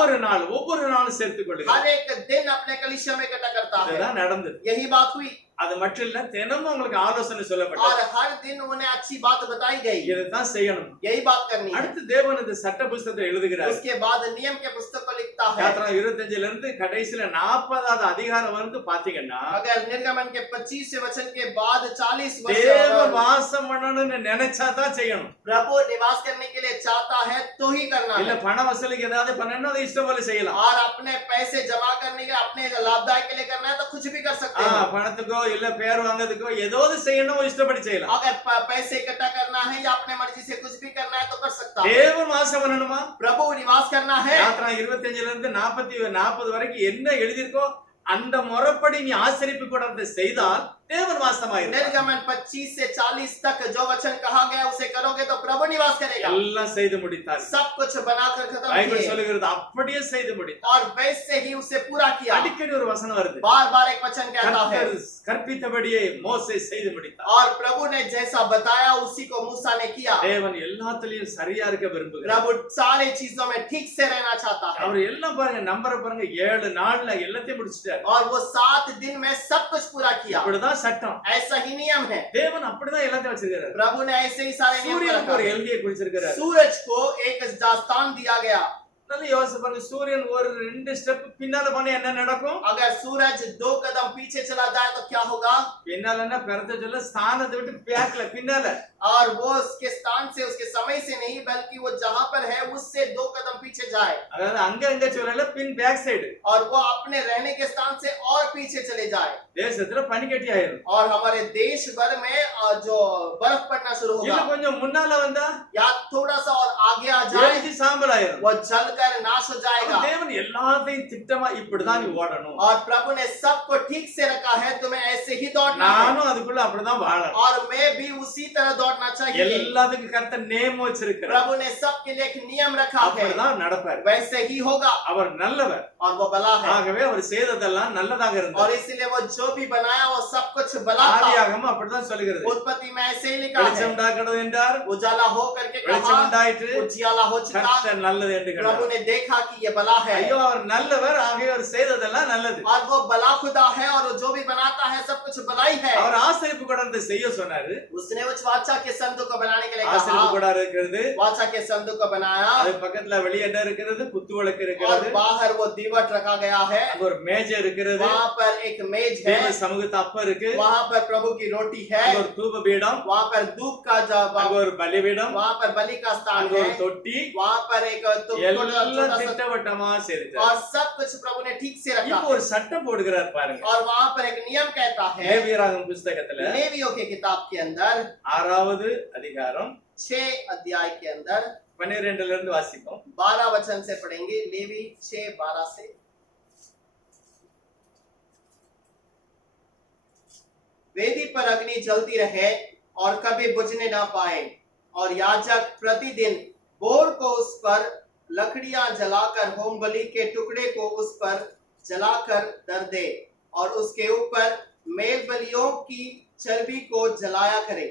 ஒவ்வொரு நாளும் சேர்த்துக் கொள்ளுங்க. हर एक दिन अपने कलीसिया में इकट्ठा करता है இதுதான் நடந்தது. यही बात हुई அது மட்டும் இல்ல தினமும் உங்களுக்கு ஆலோசனை சொல்லப்பட்டது. और हर दिन उन्हें अच्छी बात बताई गई இதைத்தான் செய்யணும். यही बात करनी है அடுத்து தேவன் இந்த சட்ட புத்தகத்தை எழுதுகிறார். उसके बाद नियम के पुस्तक को लिखता है யாத்திராகமம் 25ல இருந்து கடைசில 40வது அதிகாரம் வந்து பாத்தீங்கன்னா अगर निर्गमन के 25 वचन के बाद 40 தேவ वर्ष வாசம் பண்ணணும்னு நினைச்சா தான் செய்யணும். प्रभु निवास करने के लिए चाहता है तो ही करना இல்ல है பண வசூலுக்கு ஏதாவது பண்ணணும் அதை இஷ்டம் போல செய்யலாம். और अपने पैसे जमा करने के अपने लाभदायक के लिए करना है तो कुछ भी कर सकते हैं பணத்துக்கோ இல்ல பேர் வாங்குறதுக்கோ ஏதாவது செய்யணும் இஷ்டப்படி செய்யலாம். अगर पैसे इकट्ठा करना है या अपने मर्जी से कुछ भी करना है तो कर सकता है தேவ வாசம் பண்ணணுமா? प्रभु निवास करना है யாத்திராகமம் 25ல இருந்து 40 வரைக்கும் என்ன எழுதியிருக்கோ அந்த முறைப்படி நீ ஆசரிப்பு கூடாரத்தை செய்தால் தேவன் வாசமாயிருப்பார். निर्गमन 25 से 40 तक जो वचन कहा गया उसे करोगे तो प्रभु निवास करेगा எல்லாம் செய்து முடித்தார். सब कुछ बनाकर खत्म பைபிள் किए சொல்லுகிறது அப்படியே செய்து முடித்தார். और वैसे ही उसे पूरा किया அடிக்கடி ஒரு வசனம் வருது. बार बार एक वचन कहता है கர்த்தர் கற்பித்தபடியே மோசே செய்து முடித்தார். और प्रभु ने जैसा बताया उसी को मूसा ने किया தேவன் எல்லாத்துலயும் சரியா இருக்க விரும்புகிறார். प्रभु सारे चीजों में ठीक से रहना चाहता है அவர் எல்லாம் பாருங்க நம்பரை பாருங்க 7 நாள்ல எல்லாத்தையும் முடிச்சிட்டார். और वो 7 दिन में सब कुछ पूरा किया இப்படிதான் இதுதான் சட்டம். ऐसा ही नियम है। தேவன் அப்படிதான் எல்லாத்தையும் வச்சிருக்காரு. प्रभु ने ऐसे ही सारे नियम சூரியனுக்கு ஒரு रखा। எல்கையை குறிச்சிருக்காரு. सूरज को एक स्थान दिया गया। நல்ல யோசிச்சு பாருங்க, சூரியன் ஒரு 2 ஸ்டெப் பின்னால போனா என்ன நடக்கும்? अगर सूरज 2 कदम पीछे चला जाए तो क्या होगा? பின்னாலன்னா பிறத்த சொல்ல ஸ்தானத்தை விட்டு பேக்கல பின்னால. और वो उसके स्थान से, उसके समय से नहीं, बल्कि वो जहां पर है उससे 2 कदम पीछे जाए। அதாவது அங்க சொல்லல, பின் பேக் சைடு. और वो अपने रहने के स्थान से और पीछे चले जाए। தேசத்துல பனிக்கட்டி ஆயிரும். और हमारे देश भर में जो बर्फ पड़ना शुरू இல்ல होगा, கொஞ்சம் முன்னால வந்தா या थोड़ा सा और आगे आ जाए எரிஞ்சு சாம்பல் ஆயிரும். वो जलकर नाश हो जाएगा। தேவன் எல்லாத்தையும் திட்டமா இப்படிதான் நீ ஓடணும். और प्रभु ने सबको ठीक से रखा है, तुम्हें ऐसे ही दौड़ना है। நானும் அதுக்குள்ள அப்படிதான் வாழணும். और मैं भी उसी तरह दौड़ना चाहिए। எல்லாத்துக்கும் கர்த்தர் நேம் வச்சிருக்கிறார். प्रभु ने सबके लिए एक नियम रखा है, அப்படிதான் நடப்பார். वैसे ही होगा। அவர் நல்லவர். और वो भला है, ஆகவே அவர் செய்ததெல்லாம் நல்லதாக இருந்தது. और इसीलिए वो जो भी बनाया वो सब कुछ भला था। ஆதியாகமம் அப்படிதான் சொல்லுகிறது. उत्पत्ति में ऐसे ही लिखा வெளிச்சம் है, உண்டாக்கணும் என்றார், उजाला हो करके வெளிச்சம் कहा, உண்டாயிற்று, उजियाला हो चुका। கர்த்தர் நல்லது என்று प्रभु கண்டார். ने देखा कि ये भला है। ஐயோ அவர் நல்லவர், ஆகவே அவர் செய்ததெல்லாம் நல்லது. और वो भला खुदा है, और वो जो भी बनाता है सब कुछ भलाई है। அவர் ஆசரிப்பு கூடாரத்தை செய்ய சொன்னாரு. उसने उस वाचा के संदूक को बनाने के लिए ஆசரிப்பு कहा। கூடாரம் இருக்கிறது, वाचा के संदूक को बनाया, அது பக்கத்துல வெளியே என்ன இருக்கிறது, குத்து விளக்கு और இருக்கிறது, बाहर वो दीवट रखा गया है। அங்க ஒரு மேஜை இருக்கிறது, वहाँ पर एक मेज है, தேவ சமூகத்து அப்ப இருக்கு, वहाँ पर प्रभु की रोटी है, அங்க ஒரு தூப பீடம், वहाँ पर धूप का அங்க ஒரு பலிபீடம், वहाँ पर बलि का स्थान அங்க है, ஒரு தொட்டி, वहाँ पर एक எல்லாம் छोटा सा, திட்டவட்டமா செய்தார். और सब कुछ प्रभु ने ठीक से रखा। இப்போ ஒரு சட்டம் போடுகிறார் பாருங்க. और वहाँ पर एक नियम कहता है, லேவியராகமம் புத்தகத்துல लेवियों के किताब के अंदर 6வது அதிகாரம் 6 अध्याय के अंदर 12ல இருந்து வாசிப்போம். 12 वचन से पढ़ेंगे। लेवी 6:12 से। वेदी पर अग्नि जलती रहे और कभी बुझने ना पाए, और याजक प्रतिदिन बोर को उस पर लकड़ियां जलाकर होम बलि के टुकड़े को उस पर जलाकर दर दे, और उसके ऊपर मेल बलियों की चर्बी को जलाया करे।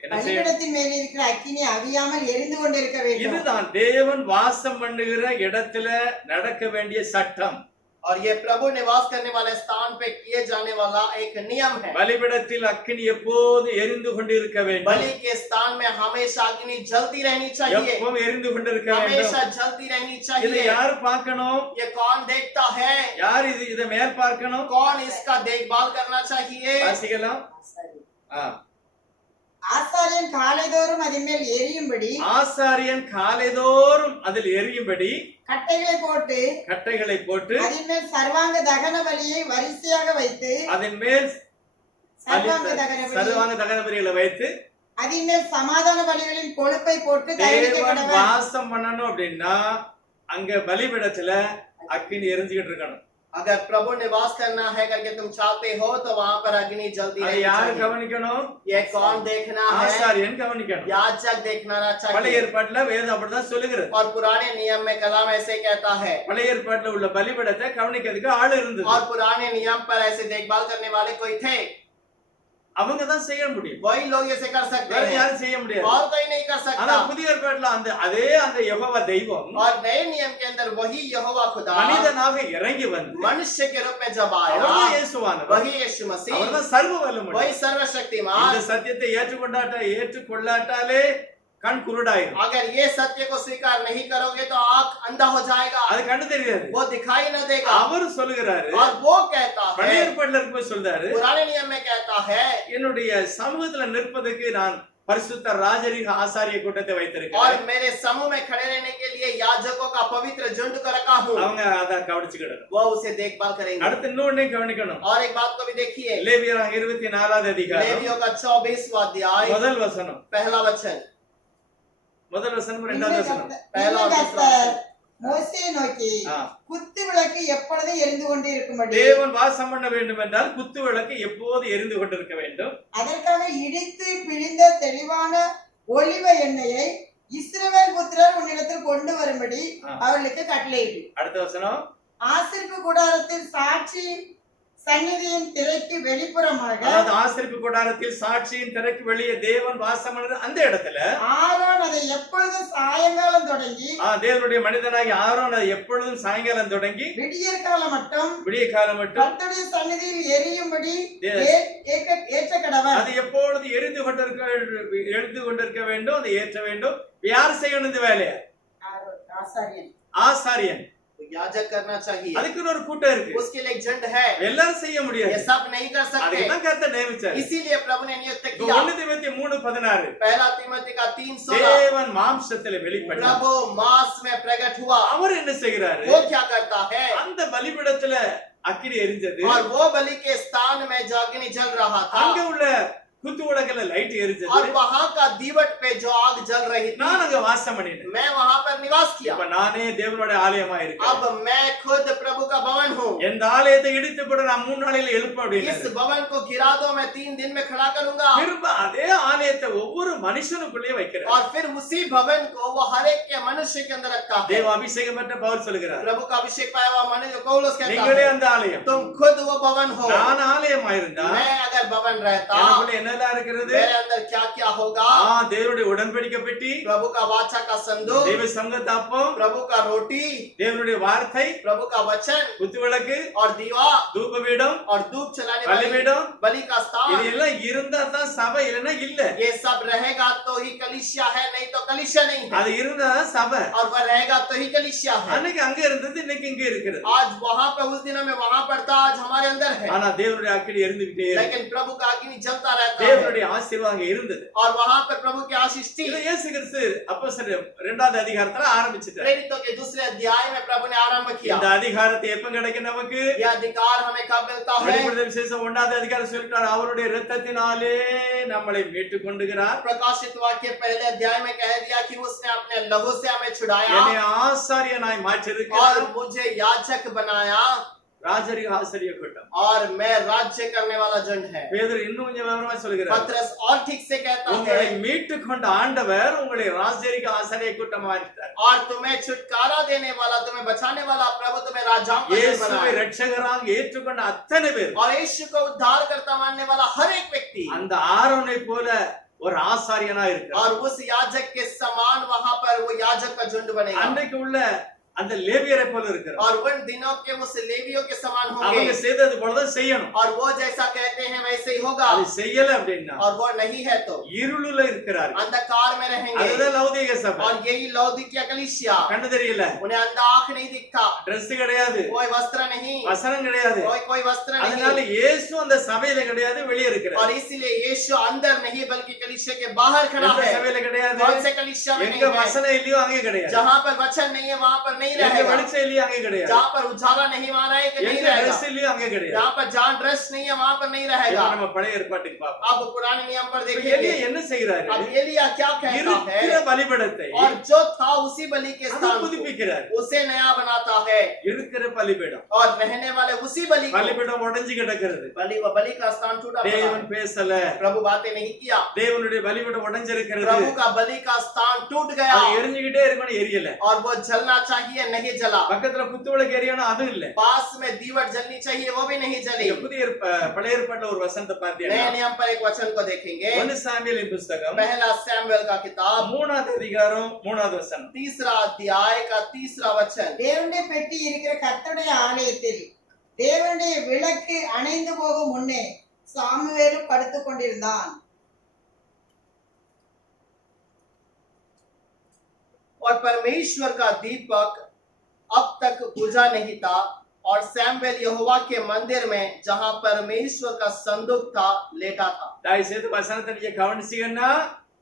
என்ன செய்ய? பலிபீடத்தின் மேல் இருக்கிற அக்கினி அவியாமல் எரிந்து கொண்டிருக்க வேண்டும். இதுதான் தேவன் வாசம் பண்ணுகிற இடத்துல நடக்க வேண்டிய சட்டம். और ये प्रभु निवास करने वाले स्थान पे किए जाने वाला एक नियम है। பலிபீடத்தில் அக்கினி எப்போது எரிந்து கொண்டிருக்க வேண்டும். बलि के स्थान में हमेशा अग्नि जलती रहनी चाहिए, எப்பவும் எரிந்து கொண்டிருக்க வேண்டும். हमेशा जलती रहनी இதை चाहिए। யார் பார்க்கணும்? ये कौन देखता है? யார் இதை மேல் பார்க்கணும்? कौन इसका देखभाल करना चाहिए? வாசிக்கலாம். ஆசாரியன் காலைதோறும் அதன் மேல் எரியும்படி ஆசாரியன் காலைதோறும் அதில் எரியும்படி கட்டைகளை போட்டு அதன் மேல் சர்வாங்க தகன பலியை வரிசையாக வைத்து அதன் மேல் சர்வாங்க தகன பலிகளை வைத்து அதன் மேல் சமாதான பலிகளின் கொழுப்பை போட்டு தேவன் வாசம் பண்ணணும் அப்படின்னா அங்க பலிபீடத்துல அக்கினி எரிஞ்சுக்கிட்டு இருக்கணும். अगर प्रभु निवास करना है करके तुम चाहते हो तो वहाँ पर अग्नि जलती रहनी यार चाहिए। கவனிக்கணும். ये कौन देखना है? ஆசாரியன் கவனிக்கணும். याजक देखना चाहिए। பழைய ஏற்பாட்டுல வேதம் அப்படிதான் சொல்லுகிறது. और पुराने नियम में कलाम ऐसे कहता है। பழைய ஏற்பாட்டுல உள்ள பலிபீடத்தை கவனிக்கிறதுக்கு ஆள் இருந்தது. और पुराने नियम पर ऐसे देखभाल करने वाले कोई थे, அவங்க தான் செய்ய முடியும். वही लोग ऐसे कर सकते வேற हैं, யாரும் செய்ய முடியாது. और कोई नहीं कर सकता। ஆனா புதிய ஏற்பாட்டுல அந்த யெகோவா தெய்வம் और नए नियम के अंदर वही यहोवा खुदा மனிதனாக இறங்கி வந்து मनुष्य के रूप में जब आया, அவர்தான் இயேசுவானவர். वही यीशु मसीह, அவர்தான் சர்வ வல்லமையுள்ளவர். वही सर्वशक्तिमान। இந்த சத்தியத்தை ஏற்றுக்கொள்ளாட்டாலே கண் குருடாயிரும். अगर ये सत्य को स्वीकार नहीं करोगे तो आंख अंधा हो जाएगा, அது கண்ணு தெரியாது. वो दिखाई न देगा। அவர் சொல்லுகிறாரு, और वो कहता பழைய है, ஏற்பாட்டுல இருக்கும்போது சொல்றாரு, पुराने नियम में कहता है, என்னுடைய சமூகத்துல நிற்பதற்கு நான் பரிசுத்த ராஜரீக ஆசாரிய கூட்டத்தை और வைத்திருக்கிறேன். मेरे समूह में खड़े रहने के लिए याजकों का पवित्र झुंड को रखा हूँ, அவங்க அத கவனிச்சுக்கிடணும். वो उसे देखभाल करेंगे। அடுத்து இன்னொன்னு கவனிக்கணும். और एक बात को भी देखिए, லேவியராக 24வது அதிகாரம் लेवियों का 24वां अध्याय முதல் वचனம், पहला वचन, முதல் வசனம் இரண்டாவது வசனம். पहला और दूसरा वचन। மோசேயை நோக்கி ஆ. குத்து விளக்கு எப்பொழுதும் எரிந்து கொண்டு இருக்கும்படி தேவன் வாசம் பண்ண வேண்டும் என்றால் குத்து விளக்கு எப்போது எரிந்து கொண்டிருக்க வேண்டும். அதற்காக இடித்து பிழிந்த தெளிவான ஒலிவ எண்ணெயை இஸ்ரவேல் புத்திரர் உன்னிடத்தில் கொண்டு வரும்படி அவர்களுக்கு கட்டளையிடு. அடுத்த வசனம், ஆசரிப்பு கூடாரத்தில் சந்நிதியின் திரைக்கு வெளிப்புறமாக அதாவது ஆசரிப்பு கூடாரத்தில் சாட்சியின் திரைக்கு வெளியே தேவன் வாசம் பண்ணுற அந்த இடத்துல ஆரோன் அதை எப்பொழுதும் சாயங்காலம் தொடங்கி தேவனுடைய மனிதனாகி ஆரோன் அதை எப்பொழுதும் சாயங்காலம் தொடங்கி விடியற் காலம் மட்டும் விடிய காலம் மட்டும் கர்த்தருடைய சந்நிதியில் எரியும்படி Yes. ஏற்ற கடவன். அது எப்பொழுது எரிந்து கொண்டிருக்க வேண்டும், அதை ஏற்ற வேண்டும். யார் செய்யணும் இந்த வேலையை? ஆரோன், ஆசாரியன். तो ஆசாரியன். याजक करना चाहिए, அதுக்குன்னு ஒரு கூட்டம் இருக்கு. उसके लिए एक झुंड है, எல்லாரும் செய்ய ये முடியாது. सब नहीं कर सकते, அதுதான் கர்த்தர் நியமிச்சார். इसीलिए प्रभु ने नियुक्त இப்ப किया। 1 தீமோத்தேயு 3:16 पहला तीमुथियुस का 3:16 தேவன் மாம்சத்திலே வெளிப்பட்டார். प्रभु मांस में प्रकट हुआ, அவர் என்ன செய்கிறாரு? वो क्या करता है, அந்த பலிபீடத்துல அக்கினி எரிஞ்சது. और वो बलि के स्थान में जो अग्नि जल रहा था அங்க உள்ள குத்து விளக்குல லைட் எரிஞ்சது. और वहां का दीवट पे जो आग जल रही थी, நான் அங்க வாசம் பண்ணினேன். मैं वहां पर निवास किया। இப்ப நானே தேவனுடைய ஆலயமா இருக்கேன். अब मैं खुद प्रभु का भवन हूँ। இந்த ஆலயத்தை இடித்து போட நான் 3 நாளையில எழுப்ப इस அப்படின்னு भवन को गिरा दो, मैं 3 दिन में खड़ा करूंगा। திரும்ப அதே ஆலயத்தை ஒவ்வொரு மனுஷனுக்குள்ளே வைக்கிறார். और फिर उसी भवन को वो हर एक के मनुष्य के अंदर रखता है। தேவ அபிஷேகம் பெற்ற பவுல் சொல்கிறார், प्रभु का अभिषेक पाया हुआ मनुष्य पौलुस कहता நீங்களே है, அந்த ஆலயம். तुम खुद वो भवन हो। நான் ஆலயமா இருந்தா मैं अगर भवन रहता, எனக்குள்ள என்னெல்லாம் இருக்கிறது? मेरे अंदर क्या क्या होगा, தேவனுடைய உடன்படிக்கை பெட்டி, प्रभु का वाचा का संदूक, தேவ சங்கத்த அப்பம், प्रभु का रोटी, தேவனுடைய வார்த்தை, प्रभु का वचन குத்து விளக்கு, और दीवा தூபபீடம், और धूप चलाने वाली பலிபீடம், बलि का இது स्थान, எல்லாம் இருந்தா தான் சபை, இல்லைன்னா இல்ல. ये सब रहेगा तो ही कलीसिया है, नहीं तो कलीसिया नहीं है। அது இருந்தா தான் சபை. और वह रहेगा तो ही कलीसिया है। அன்னைக்கு அங்க இருந்தது, இன்னைக்கு இங்க இருக்கிறது. आज वहां पे उस दिनों में वहां पर था, आज हमारे अंदर है। ஆனா தேவனுடைய அக்கினி எரிந்துகிட்டே இருக்கு. लेकिन प्रभु का अग्नि जलता रहता है தேவனுடைய ஆசீர்வாதம் அங்க இருந்தது. और वहां पर प्रभु की आशीष थी। இதை இயேசு கிறிஸ்து அப்போஸ்தலர் 2வது அதிகாரத்துல ஆரம்பிச்சிட்டார். प्रेरितों के दूसरे अध्याय में प्रभु ने आरंभ किया। இந்த அதிகாரத்தை எப்ப கிடைக்கும் நமக்கு? यह अधिकार हमें कब मिलता है? வெளிப்படுத்தல் விசேஷம் 1வது அதிகாரம் சொல்லிட்டார், அவருடைய இரத்தத்தினாலே நம்மளை மீட்டுக் கொண்டுகிறார். प्रकाशित वाक्य पहले अध्याय में कह दिया कि उसने अपने लहू से हमें छुड़ाया என்னை ஆசாரியனாய் और माற்றிருக்கிறார். मुझे याजक बनाया ராஜரிக ஆசாரிய கூட்டம். और मैं राज्य करने वाला झुंड है। பேதுரு இன்னும் கொஞ்சம் விவரமா சொல்கிறார், पतरस और ठीक से कहता உங்களை है, மீட்டுக் கொண்ட ஆண்டவர் உங்களை ராஜரிக ஆசாரிய கூட்டமா மாற்றிட்டார். और तुम्हें छुटकारा देने वाला, तुम्हें बचाने वाला प्रभु तुम्हें राजाओं का झुंड இயேசுவை बनाया। இரட்சகராக ஏற்றுக்கொண்ட அத்தனை பேர் और यीशु को उद्धार करता मानने वाला हर एक व्यक्ति அந்த ஆரோனை போல ஒரு ஆசாரியனா இருக்கிறார். और उस याजक के समान वहां पर वो याजक का झुंड बनेगा அன்றைக்கு உள்ள அந்த லேவியரை போல இருக்கிறார். और उन दिनों के उस लेवियों के समान அவங்க होंगे செய்தது போலதான் செய்யணும். और वो जैसा कहते हैं वैसे ही होगा। அது செய்யல அப்படின்னா और वो नहीं है तो இருளுல இருக்கிறார். अंधकार में रहेंगे। அதுதான் லௌதீக சபை. और यही लौदीकिया कलीसिया, கண்ணு தெரியல, उन्हें अंधा आंख नहीं दिखता, Dress கிடையாது, कोई वस्त्र नहीं, வசனம் கிடையாது. कोई वस्त्र அதனால नहीं। இயேசு அந்த சபையில கிடையாது, வெளியே இருக்கிறார். और इसलिए यीशु अंदर नहीं बल्कि कलीसिया के बाहर खड़ा எந்த है। சபையில கிடையாது, कौन से कलीसिया में எங்க नहीं है? வசனம் இல்லையோ அங்கே கிடையாது, जहां पर वचन नहीं है वहां पर नहीं எங்க रहेगा, வெளிச்சம் இல்லையோ அங்கே கிடையாது, जहां पर उजाला नहीं वहां रहेगा नहीं எங்க रहेगा, ட்ரெஸ் இல்லையோ அங்கே கிடையாது. जहां पर जहां ड्रेस नहीं है वहां पर नहीं रहेगा। இப்ப நம்ம பழைய ஏற்பாட்டுக்கு பார்ப்போம். अब पुराने नियम पर இப்ப देखेंगे। எலியா என்ன செய்கிறாரு? अब एलिया क्या कहता இருக்கிற है? பலிபீடத்தை और जो था उसी बलि के அதை स्थान को புதுப்பிக்கிறார். उसे नया बनाता है இருக்கிற பலிபீடம், और रहने वाले उसी बलि को, பலிபீடம் உடைஞ்சு கிடக்கிறது. बलि का स्थान टूटा पड़ा தேவன் है। பேசல, प्रभु बातें नहीं किया, தேவனுடைய பலிபீடம் உடைஞ்சிருக்கிறது. प्रभु का बलि का स्थान टूट गया அது எரிஞ்சுக்கிட்டே இருக்கணும், எரியல. और वो जलना चाहिए, नहीं जला। பக்கத்துல குத்து விளக்கு எரியணும், அதுவும் இல்ல. पास में दीवट जलनी चाहिए, वो भी नहीं जली। பழைய ஏற்பாட்டுல ஒரு வசனத்தை नए பார்த்தீங்கன்னா नियम पर एक वचन को देखेंगे। 1 சாமுவேலின் புஸ்தகம் पहला सैमुएल का किताब 3வது அதிகாரம் 3வது வசனம். 3 अध्याय का 3 वचन। தேவனுடைய பெட்டி இருக்கிற கர்த்தருடைய ஆலயத்தில் தேவனுடைய விளக்கு அணைந்து போகும் முன்னே சாமுவேலும் படுத்துக் கொண்டிருந்தான். और परमेश्वर का दीपक अब तक बुझा नहीं था और सैमुएल यहोवा के मंदिर में जहां परमेश्वर का संदूक था लेटा था। தயவு செய்து வசனத்தை நீங்க கவனிச்சீங்கன்னா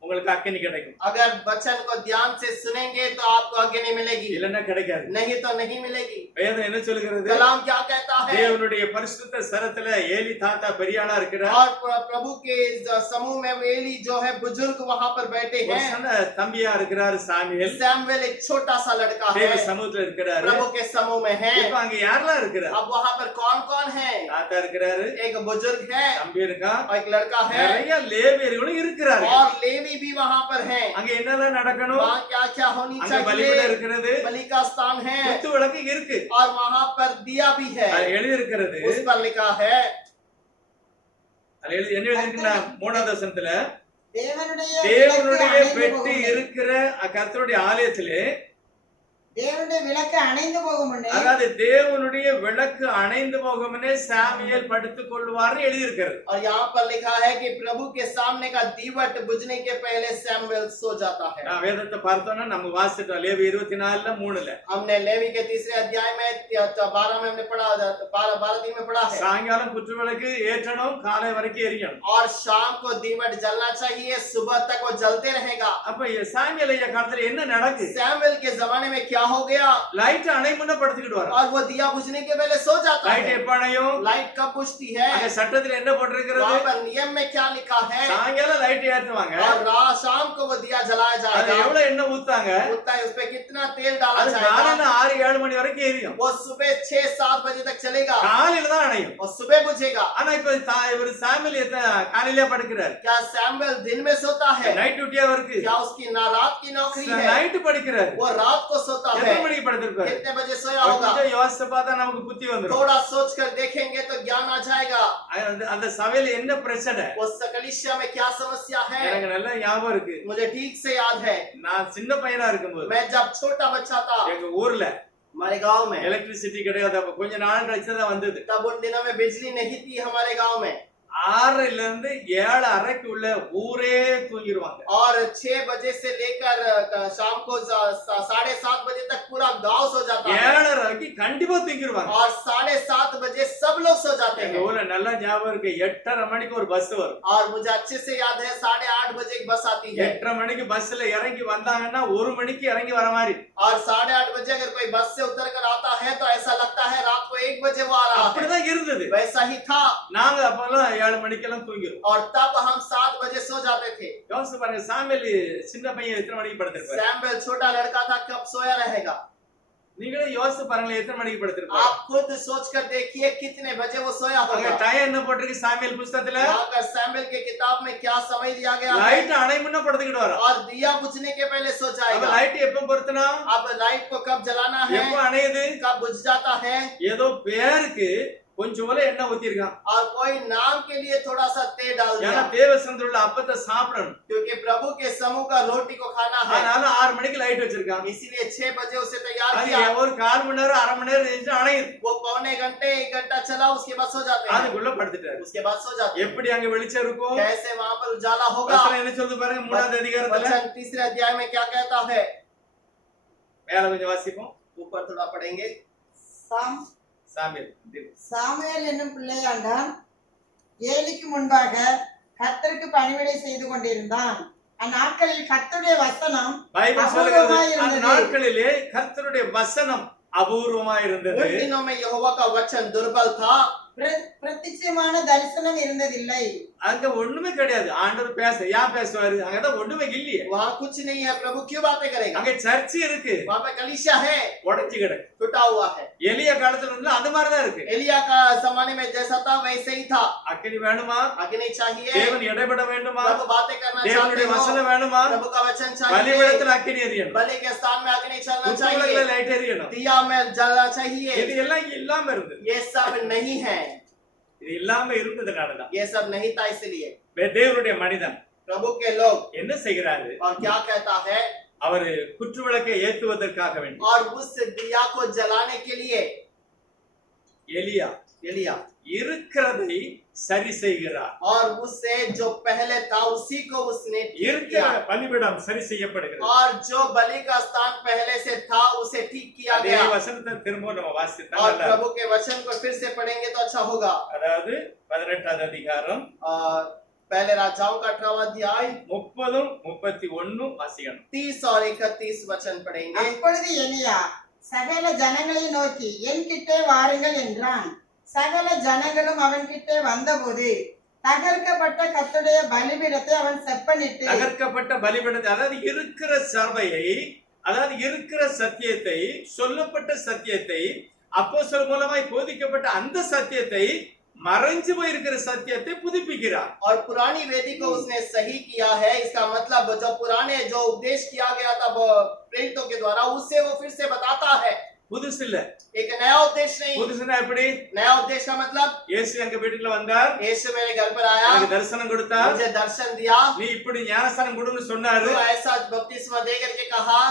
உங்களுக்கு அக்கினி கிடைக்கும், अगर वचन को ध्यान से सुनेंगे तो आपको अग्नि मिलेगी, இல்லன்னா கிடைக்காது. नहीं तो नहीं मिलेगी। வேதம் என்ன சொல்கிறது? कलाम क्या कहता है? தேவனுடைய பரிசுத்த சரத்துல ஏலி தாத்தா பெரியாளா இருக்கிறார். और प्रभु के समूह में एली जो है बुजुर्ग वहां पर बैठे ஒரு हैं। சின்ன தம்பியா இருக்கிறார் சாமுவேல், सैमुएल एक छोटा सा लड़का தேவ है, சமூகத்துல இருக்கிறாரு. प्रभु के समूह में है। இப்ப அங்க யாரெல்லாம் இருக்கிறார்? अब वहां पर कौन कौन है? தாத்தா இருக்கிறாரு, एक बुजुर्ग है தம்பி இருக்கா, और एक लड़का है நிறைய லேவியர்களும் இருக்கிறார்கள். और लेवी बलि भी वहां पर है। அங்க என்னெல்லாம் நடக்கணும்? वहाँ क्या क्या होनी அங்க பலிபீடம் चाहिए? இருக்கிறது, बलि का स्थान है குத்து விளக்கு இருக்கு, और वहां पर दिया भी है, அது எழுதி இருக்கிறது. उस पर लिखा है। அது என்ன எழுதிருக்குன்னா 3ஆம் வசனத்துல தேவனுடைய தேவனுடைய விளக்கு பெட்டி அணைந்து இருக்கிற கர்த்தருடைய ஆலயத்திலே, தேவனுடைய விளக்கு அணைந்து போகும் முன்னே அதாவது தேவனுடைய விளக்கு அணைந்து போகும்னே சாமுவேல் படுத்துக் கொள்வார்னு எழுதி இருக்கிறது. और यहाँ पर लिखा है कि प्रभु के सामने का दीवट बुझने के पहले सैमुएल सो जाता है। நான் வேதத்தை பார்த்தோம்னா நம்ம வாசிட்டோம் லேவி 24:3. हमने लेवी के तीसरे अध्याय में 12 में हमने पढ़ा, 12 में पढ़ा है। சாயங்காலம் குற்ற விளக்கு ஏற்றணும், காலை வரைக்கும் எரியணும். और शाम को दीवट जलना चाहिए, सुबह तक वो जलते रहेगा। அப்ப சாமுவேல் ஐயா காலத்துல என்ன நடக்கு? सैमुएल के जमाने में क्या हो गया? லைட் அணை முன்ன படுத்துக்கிட்டு வர, और वो दिया बुझने के पहले सो जाता லைட் है। எப்ப அணையும்? लाइट कब बुझती है? அங்க சட்டத்துல என்ன போட்டிருக்கிறது? वहाँ पर नियम में क्या लिखा है? சாயங்காலம் லைட் ஏத்துவாங்க, और शाम को वो दिया जलाया அது जाएगा। எவ்வளவு எண்ணெய் ஊத்தாங்க, उतना उस पे कितना तेल डाला அது जाएगा? காலையில 6-7 மணி வரைக்கும் எரியும், वो सुबह 6-7 बजे तक चलेगा காலையில தான் அணையும். और सुबह बुझेगा। ஆனா இப்ப இவர் சாமுவேல் காலையில படுக்கிறார், क्या सैमुएल दिन में सोता है? நைட் டியூட்டியா இருக்கு, क्या उसकी रात की नौकरी है? நைட் படிக்கிறார். वो रात को सोता है। எத்தனை மணிக்கு படுத்திருப்பாரு? कितने बजे सोया होगा? கொஞ்சம் யோசிச்சு பார்த்தா நமக்கு புத்தி வந்துரும். थोड़ा सोच कर देखेंगे तो ज्ञान आ जाएगा। அந்த சபையில என்ன பிரச்சனை? उस कलीसिया में क्या समस्या है? எனக்கு நல்லா ஞாபகம் இருக்கு. मुझे ठीक से याद है, நான் சின்ன பையனா இருக்கும்போது मैं जब छोटा बच्चा था, எங்க ஊர்ல हमारे गांव में, எலக்ட்ரிசிட்டி கிடையாது. அப்ப கொஞ்ச நாள் கழிச்சு தான் வந்தது. तब उन दिनों में बिजली नहीं थी हमारे गांव में। 6ல இருந்து 7:30 உள்ள ஊரே தூங்கிடுவாங்க. और 6 बजे से लेकर शाम को 7:30 बजे तक पूरा गांव सो जाता है। 7:30 கண்டிப்பா தூங்கிடுவாங்க. और 7:30 बजे सब लोग सो जाते எங்க हैं। ஊர்ல நல்லா ஞாபகம் இருக்கு, 8:30 மணிக்கு ஒரு பஸ் வரும். और मुझे अच्छे से याद है 8:30 बजे एक बस आती है। 8:30 மணிக்கு பஸ்ல இறங்கி வந்தாங்கன்னா 1 மணிக்கு இறங்கி வர மாதிரி. और 8:30 बजे अगर कोई बस से उतर कर आता है तो ऐसा लगता है रात को 1 बजे वो आ रहा है। அப்படிதான் இருந்தது. वैसा ही था। நாங்க அப்பெல்லாம் 7 மணிக்கெல்லாம் தூங்கிடுவோம். और तब हम 7 बजे सो जाते थे। யோசிச்சு பாருங்க, சாமுவேல் சின்ன பையன் எத்தனை மணிக்கு படுத்திருப்பாரு? सैमुएल छोटा लड़का था, कब सोया रहेगा? நீங்களே யோசிச்சு பாருங்களேன், எத்தனை மணிக்கு படுத்திருப்பாரு? आप खुद सोच कर देखिए कितने बजे वो सोया அங்க होगा। டைம் என்ன போட்டிருக்கு சாமுவேல் புத்தகத்துல? यहाँ पर सैमुएल के किताब में क्या समय दिया गया है? லைட் அணை முன்ன படுத்துக்கிட்டு வரோம். और दिया बुझने के पहले सो அப்ப जाएगा। லைட் எப்ப பொருத்தனா? अब लाइट को कब जलाना है? எப்ப அணையுது? कब बुझ जाता है? ஏதோ பேருக்கு கொஞ்சம் போல எண்ணெய் ஊத்திருக்கான். और कोई नाम के लिए थोड़ा सा तेल डाल ஏன்னா दिया, தேவசந்திரத்துல உள்ள அப்பத்தை சாப்பிடணும். क्योंकि प्रभु के समूह का रोटी को खाना है। அதனால 6 மணிக்கு லைட் வச்சிருக்கான். इसीलिए 6 बजे उसे तैयार அது किया। ஒரு 1/4 மணி நேரம் 1/2 மணி நேரம் இருந்துச்சு அணையுது. वो पौने घंटे 1 घंटा चला, उसके बाद सो जाते हैं। அதுக்குள்ள படுத்துட்டாரு. उसके बाद सो जाते हैं। எப்படி அங்க வெளிச்சம் இருக்கும்? कैसे वहां पर उजाला होगा? வசனம் என்ன சொல்லுது பாருங்க, 3ஆவது அதிகாரத்துல. वचन तीसरे अध्याय में क्या कहता है? மேல கொஞ்சம் வாசிப்போம். ऊपर थोड़ा पढ़ेंगे। சாம் சாமுவேல் சாமுவேல் என்னும் பிள்ளையாண்டான் ஏலிக்கு முன்பாக கர்த்தருக்கு பணிவிடை செய்து கொண்டிருந்தான். அந்நாட்களில் கர்த்தருடைய வசனம் பைபிள் சொல்லுகிறது, அபூர்வமாய் அந்த இருந்தது. நாட்களிலே கர்த்தருடைய வசனம் அபூர்வமா இருந்தது. उन दिनों में यहोवा का वचन दुर्बल था। பிரத்யட்சமான தரிசனம் இருந்ததில்லை. அங்க ஒண்ணுமே கிடையாது. ஆண்டவர் பேச ஏன் பேசுவாரு? அங்கதான் ஒண்ணுமே இல்லையே. वहाँ कुछ नहीं है, प्रभु क्यों बातें करेगा? அங்க சர்ச் இருக்கு, वहाँ पे कलीसिया है, உடைச்சு கிடக்கு. टूटा हुआ है। எலியா காலத்துல இருந்து அது மாதிரிதான் இருக்கு. एलिया का जमाने में जैसा था वैसे ही था। அக்கினி வேணுமா? अग्नि चाहिए, தேவன் இடைபட வேண்டுமா? प्रभु बातें करना चाहते தேவனுடைய हो, வசனம் வேணுமா? प्रभु का वचन चाहिए, பலிபீடத்துல அக்கினி எரியணும், बलि के स्थान में अग्नि चलना உச்சவெளியில चाहिए, லைட் எரியணும். दिया में जलना चाहिए। இது எல்லாம் இங்க இல்லாம இருந்தது. ये सब नहीं है, இது இல்லாம இருந்ததுனாலதான் ये सब नहीं था। इसलिए தேவனுடைய மனிதன் प्रभु के लोग என்ன செய்கிறாரு? और क्या कहता है? அவரு குற்ற விளக்கை ஏற்றுவதற்காக வேண்டி और उस दिया को जलाने के लिए எலியா एलिया இருக்கிறதை சரி செய்கிறார். और उससे जो पहले था उसी को उसने ठीक இருக்கிற किया, பலிபீடம் சரி செய்யப்படுகிறது. और जो बलि का स्थान पहले से था उसे ठीक किया அதே गया। வசனத்தை திரும்ப நம்ம வாசித்தா और நல்லா प्रभु के वचन को फिर से पढ़ेंगे तो अच्छा होगा। அதாவது 18வது அதிகாரம் पहले राजाओं का 18वां अध्याय 30-31 வாசிக்கணும். 30 और 31 वचन पढ़ेंगे। அப்பொழுது எலியா சகல ஜனங்களை நோக்கி என் கிட்டே வாருங்கள் என்றான். சகல ஜனங்களும் அவன் கிட்டே வந்தபோது தகர்க்கப்பட்ட கர்த்தருடைய பலிபீடத்தை அவன் செப்பனிட்டு தகர்க்கப்பட்ட பலிபீடத்தை, அதாவது இருக்கிற சபையை, அதாவது இருக்கிற சத்தியத்தை, சொல்லப்பட்ட சத்தியத்தை, அப்போஸ்தலர் மூலமாய் போதிக்கப்பட்ட அந்த சத்தியத்தை மறைஞ்சு போயிருக்கிற சத்தியத்தை புதுப்பிக்கிறார். और पुरानी वेदी को उसने सही किया है। इसका मतलब जो पुराने जो उपदेश किया गया था प्रेरितों के द्वारा, उससे वो फिर से बताता है। புதுசு இல்ல. एक नया उपदेश नहीं। புதுசுனா எப்படி? नया उपदेश का मतलब இயேசு எங்க வீட்டுக்குள்ள வந்தார், यीशु मेरे घर पर आया, எனக்கு தரிசனம் கொடுத்தார், मुझे दर्शन दिया, நீ இப்படி ஞானஸ்நானம் கொடுன்னு சொன்னாரு. तो ऐसा बपतिस्मा दे करके कहा।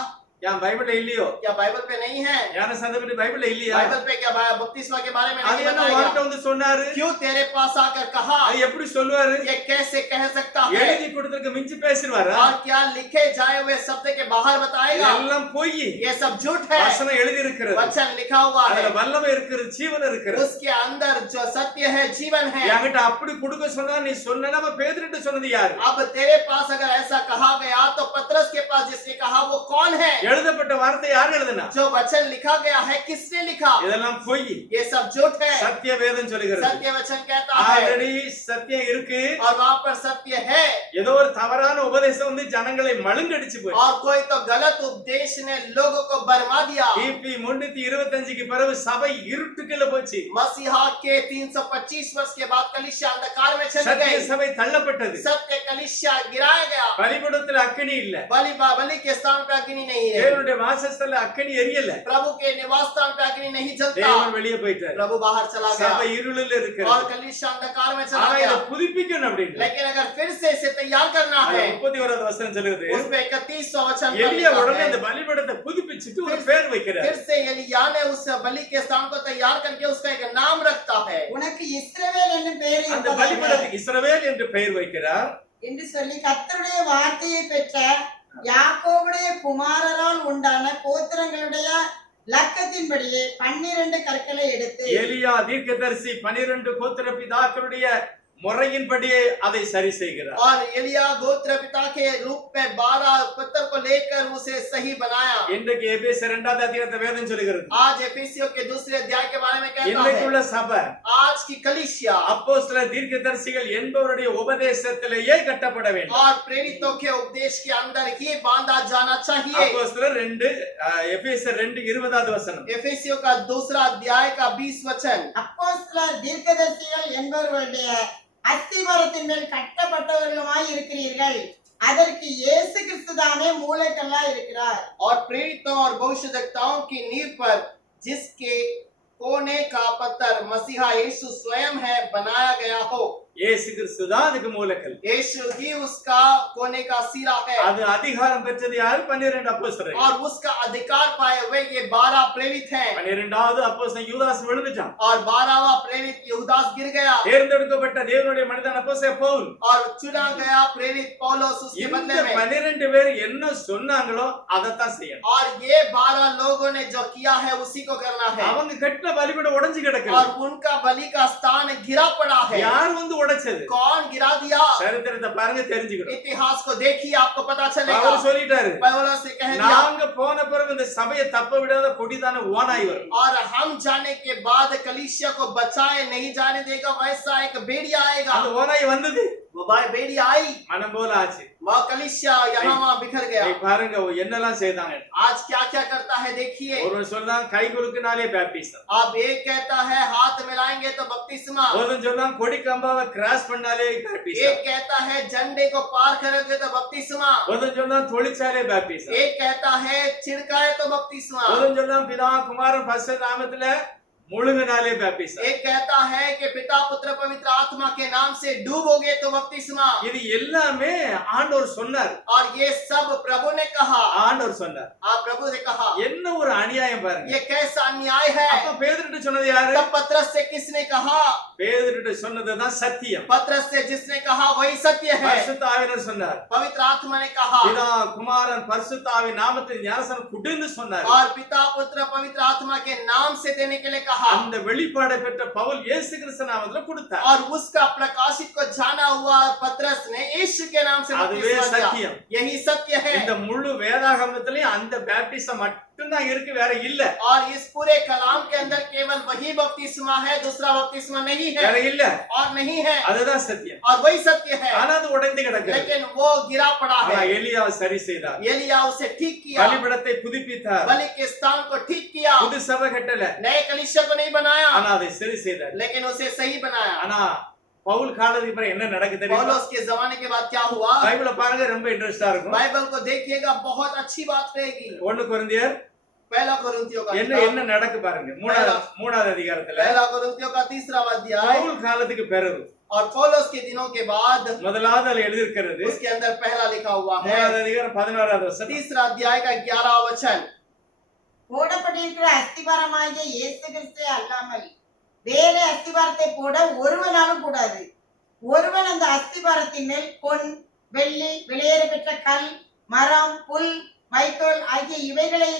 ஏன் பைபிள்ல இல்லையோ? क्या बाइबल पे नहीं है? ஞானஸ்நானத்தை பத்தி பைபிள்ல இல்லையா? बाइबल पे क्या बपतिस्मा के बारे में அது नहीं என்ன बताया வார்த்தை गया? வந்து சொன்னாரு? क्यों तेरे पास आकर कहा? அது எப்படி சொல்லுவாரு? ये कैसे कह सकता है? எழுதி கொடுத்திருக்க மிஞ்சி பேசிடுவாரா? और क्या लिखे जाए हुए शब्द के बाहर बताएगा? எல்லாம் பொய். ये सब झूठ है। வசனம் எழுதி இருக்கிறது, वचन लिखा हुआ है, அதுல வல்லமை இருக்கிறது, ஜீவன் இருக்கிறது. उसके अंदर जो सत्य है जीवन है। என்கிட்ட அப்படி கொடுக்க சொன்னா நீ சொன்ன, நம்ம பேதுருட்ட சொன்னது யாரு? अब तेरे पास अगर ऐसा कहा गया तो पतरस के पास जिसने कहा वो कौन है? எழுதப்பட்ட வார்த்தை யார் எழுதுனா? जो वचन लिखा गया है किसने लिखा? இதெல்லாம் பொய். ये सब झूठ है। சத்திய வேதம் சொல்லுகிறது. सत्य वचन कहता है ஆல்ரெடி சத்தியம் இருக்கு, और वहाँ पर सत्य है। ஏதோ ஒரு தவறான உபதேசம் வந்து ஜனங்களை மழுங்கடிச்சு போய் और कोई तो गलत उपदेश ने लोगों को बरमा दिया। கிபி 325க்கு பிறகு சபை இருட்டுக்குள்ள போச்சு. मसीहा के 325 वर्ष के बाद कलीसिया अंधकार में चली சத்திய गई। சபை தள்ளப்பட்டது. सत्य कलीसिया गिराया गया। பலிபீடத்துல அக்கினி இல்ல, बलि के स्थान पे अग्नि नहीं है। தேவனுடைய வாசஸ்தல அக்கினி எரியல, प्रभु के निवास स्थान पे अग्नि नहीं जलता। தேவன் வெளியே போயிட்டார், प्रभु बाहर चला சபை गया இருளில் और இருக்கிறது. कलीसिया अंधकार में चला ஆனா गया। இதை புதுப்பிக்கணும் அப்படின்னு लेकिन अगर फिर से इसे तैयार करना है, 31வது வசனம் சொல்லுது, उस पे 31वां वचन पर எலியா लिखा உடனே है, அந்த பலிபீடத்தை புதுப்பிச்சிட்டு ஒரு பேர் வைக்கிறார். फिर से एलिया ने उस बलि के स्थान को तैयार करके उसका एक नाम रखता है। உனக்கு இஸ்ரவேல் என்னும் பெயர் அந்த இருப்பதாக பலிபீடத்துக்கு இஸ்ரவேல் என்று பெயர் வைக்கிறார். என்று சொல்லி கர்த்தருடைய வார்த்தையை பெற்ற யாக்கோபுடைய குமாரரால் உண்டான கோத்திரங்களுடைய லக்கத்தின்படியே 12 கற்களை எடுத்து எலியா தீர்க்கதரிசி 12 கோத்திர பிதாக்களுடைய முறையின்படியே அதை சரி செய்கிறார். और एलिया गोत्र पिता के रूप में 12 पत्थर को लेकर उसे सही बनाया। இன்றைக்கு எபேசியர் 2வது அதிகாரத்தை வேதம் சொல்லுகிறது. आज एफेसियों के दूसरे अध्याय के बारे में कहता இன்றைக்குள்ள है, சபை आज की कलीसिया அப்போஸ்தலர் தீர்க்கதரிசிகள் என்பவருடைய உபதேசத்திலேயே கட்டப்பட வேண்டும். और प्रेरितों के उपदेश के अंदर ही बांधा जाना चाहिए। அப்போஸ்தலர் 2 எபேசியர் 2:20வது வசனம். एफेसियों का दूसरा अध्याय का 20 वचन। அப்போஸ்தலர் தீர்க்கதரிசிகள் என்பவர்களுடைய அஸ்திவாரத்தின் மேல் கட்டப்பட்டவர்களுமாய் இருக்கிறீர்கள், அதற்கு இயேசு கிறிஸ்து தானே மூலக்கல்லாய் இருக்கிறார்। और प्रेरितों और भविष्यद्वक्ताओं की नींव पर जिसके कोने का पत्थर मसीहा यीशु स्वयं है बनाया गया हो। இயேசு கிறிஸ்து தான் அதுக்கு மூலக்கல். यीशु ही उसका कोने का सिरा है। அது அதிகாரம் பெற்றது யாரு? 12 அப்போஸ்தலர். और उसका अधिकार पाए हुए ये 12 प्रेरित हैं। 12வது அப்போஸ்தலன் யூதாஸ் விழுந்துட்டான். और 12वां प्रेरित यहूदास गिर गया தேர்ந்தெடுக்கப்பட்ட தேவனுடைய மனிதன் அப்போஸ்தலன் பவுல். और चुना गया प्रेरित पौलुस उसके இந்த बदले में। 12 பேர் என்ன சொன்னாங்களோ அதைத்தான் செய்யணும். और ये 12 लोगों ने जो किया है उसी को करना है। அவங்க கட்டின பலிபீடம் உடைஞ்சு கிடக்கு. और उनका बलि का स्थान गिरा पड़ा है। யார் வந்து உடைச்சது? कौन गिरा दिया? சரித்திரத்தை பாருங்க, தெரிஞ்சுக்கணும். इतिहास को देखिए आपको पता चलेगा। அவர் சொல்லிட்டாரு, पौलुस ने कह दिया, நாங்க போன பிறகு இந்த சபையை தப்ப விடாத கொடிதான ஓனாய் வரும். और हम जाने के बाद कलीसिया को बचाए नहीं जाने देगा वैसा एक भेड़िया आएगा। அந்த ஓனாய் வந்தது, वो भाई भेड़िया आई, மனம் போல ஆச்சு. वह कलीसिया यहाँ वहाँ बिखर गया। நீ பாருங்க என்னெல்லாம் செய்தாங்க. आज क्या क्या करता है देखिए। ஒருவர் சொல்றான் கை குலுக்குனாலே பேப்டிசம், अब एक कहता है हाथ मिलाएंगे तो बपतिस्मा। ஒருவன் சொல்றான் கொடி கம்பாவை கிராஸ் பண்ணாலே பேப்டிசம், एक कहता है झंडे को पार करोगे तो बपतिस्मा। ஒருவன் சொல்றான் தொழிற்சாலே பேப்டிசம், एक कहता है छिड़काए तो बपतिस्मा। ஒருவன் சொல்றான் பிதா குமாரன் பரிசுத்த நாமத்துல முழுங்கினாலே பேப்டிசம். एक कहता है कि पिता पुत्र पवित्र आत्मा के नाम से डूबोगे तो बपतिस्मा। இது எல்லாமே ஆண்டவர் சொன்னார். और ये सब प्रभु ने कहा। ஆண்டவர் சொன்னார். आप प्रभु ने कहा। என்ன ஒரு அநியாயம் பாருங்க. ये कैसा अन्याय है। அப்ப பேதுருட்ட சொன்னது யாரு? तब पतरस से किसने कहा? பேதுருட்ட சொன்னதுதான் சத்தியம். पतरस से जिसने कहा वही सत्य है। பரிசுத்த ஆவியானவர் சொன்னார். पवित्र आत्मा ने कहा। பிதா குமாரன் பரிசுத்த ஆவி நாமத்தில் ஞானஸ்நானம் குடுன்னு சொன்னார். और पिता पुत्र पवित्र आत्मा के नाम से देने के लिए कहा। அந்த வெளிப்பாடை பெற்ற பவுல் இயேசு கிறிஸ்து நாமத்துல கொடுத்தார். और उसका प्रकाशित को जाना हुआ पतरस ने यीशु के नाम से அதுவே बपतिस्मा दिया। சத்தியம். यही सत्य है। இந்த முழு வேதாகமத்திலே அந்த பேப்டிசம் மட்டும்தான் இருக்கு, வேற இல்ல. और इस पूरे कलाम के अंदर केवल वही बपतिस्मा है, दूसरा बपतिस्मा नहीं है வேற இல்ல. और नहीं है, அதுதான் சத்தியம். और वही सत्य है। ஆனா அது உடைந்து கிடக்கு. लेकिन वो गिरा पड़ा ஆனா है। எலியா சரி செய்தார். एलिया उसे ठीक किया, பலிபீடத்தை புதுப்பித்தார். बलि के स्थान को ठीक किया, புது சபை கட்டல, नए कलीसिया को नहीं बनाया ஆனா அதை சரி செய்தார். लेकिन उसे सही बनाया। ஆனா பவுல் காலத்துக்கு அப்புறம் என்ன நடக்குது தெரியுமா? पौलुस के जमाने के बाद क्या हुआ? பைபிளை பாருங்க, ரொம்ப இன்ட்ரெஸ்டா இருக்கும். बाइबल को देखिएगा, बहुत अच्छी बात रहेगी। 1 கொரிந்தியர் पहला कोरिन्थियों का என்ன किताब, என்ன நடக்கு பாருங்க. மூணாவது அதிகாரத்துல पहला कोरिन्थियों का 3रा अध्याय, பவுல் காலத்துக்கு பிறகு और पौलुस के दिनों के बाद முதலாவது அதுல எழுதியிருக்கிறது उसके अंदर पहला लिखा हुआ है, 3வது அதிகாரம் 11வது வசனம். 3रा अध्याय का 11वां वचन, போடப்பட்டிருக்கிற அஸ்திபாரமாகிய இயேசு கிறிஸ்துவே அல்லாமல் வேற அஸ்திபாரத்தை போட ஒருவனாலும் கூடாது. ஒருவன் அந்த அஸ்திபாரத்தின் மேல் பொன், வெள்ளி, வெளியேற பெற்ற கல், மரம், புல், வைக்கோல் ஆகிய இவைகளை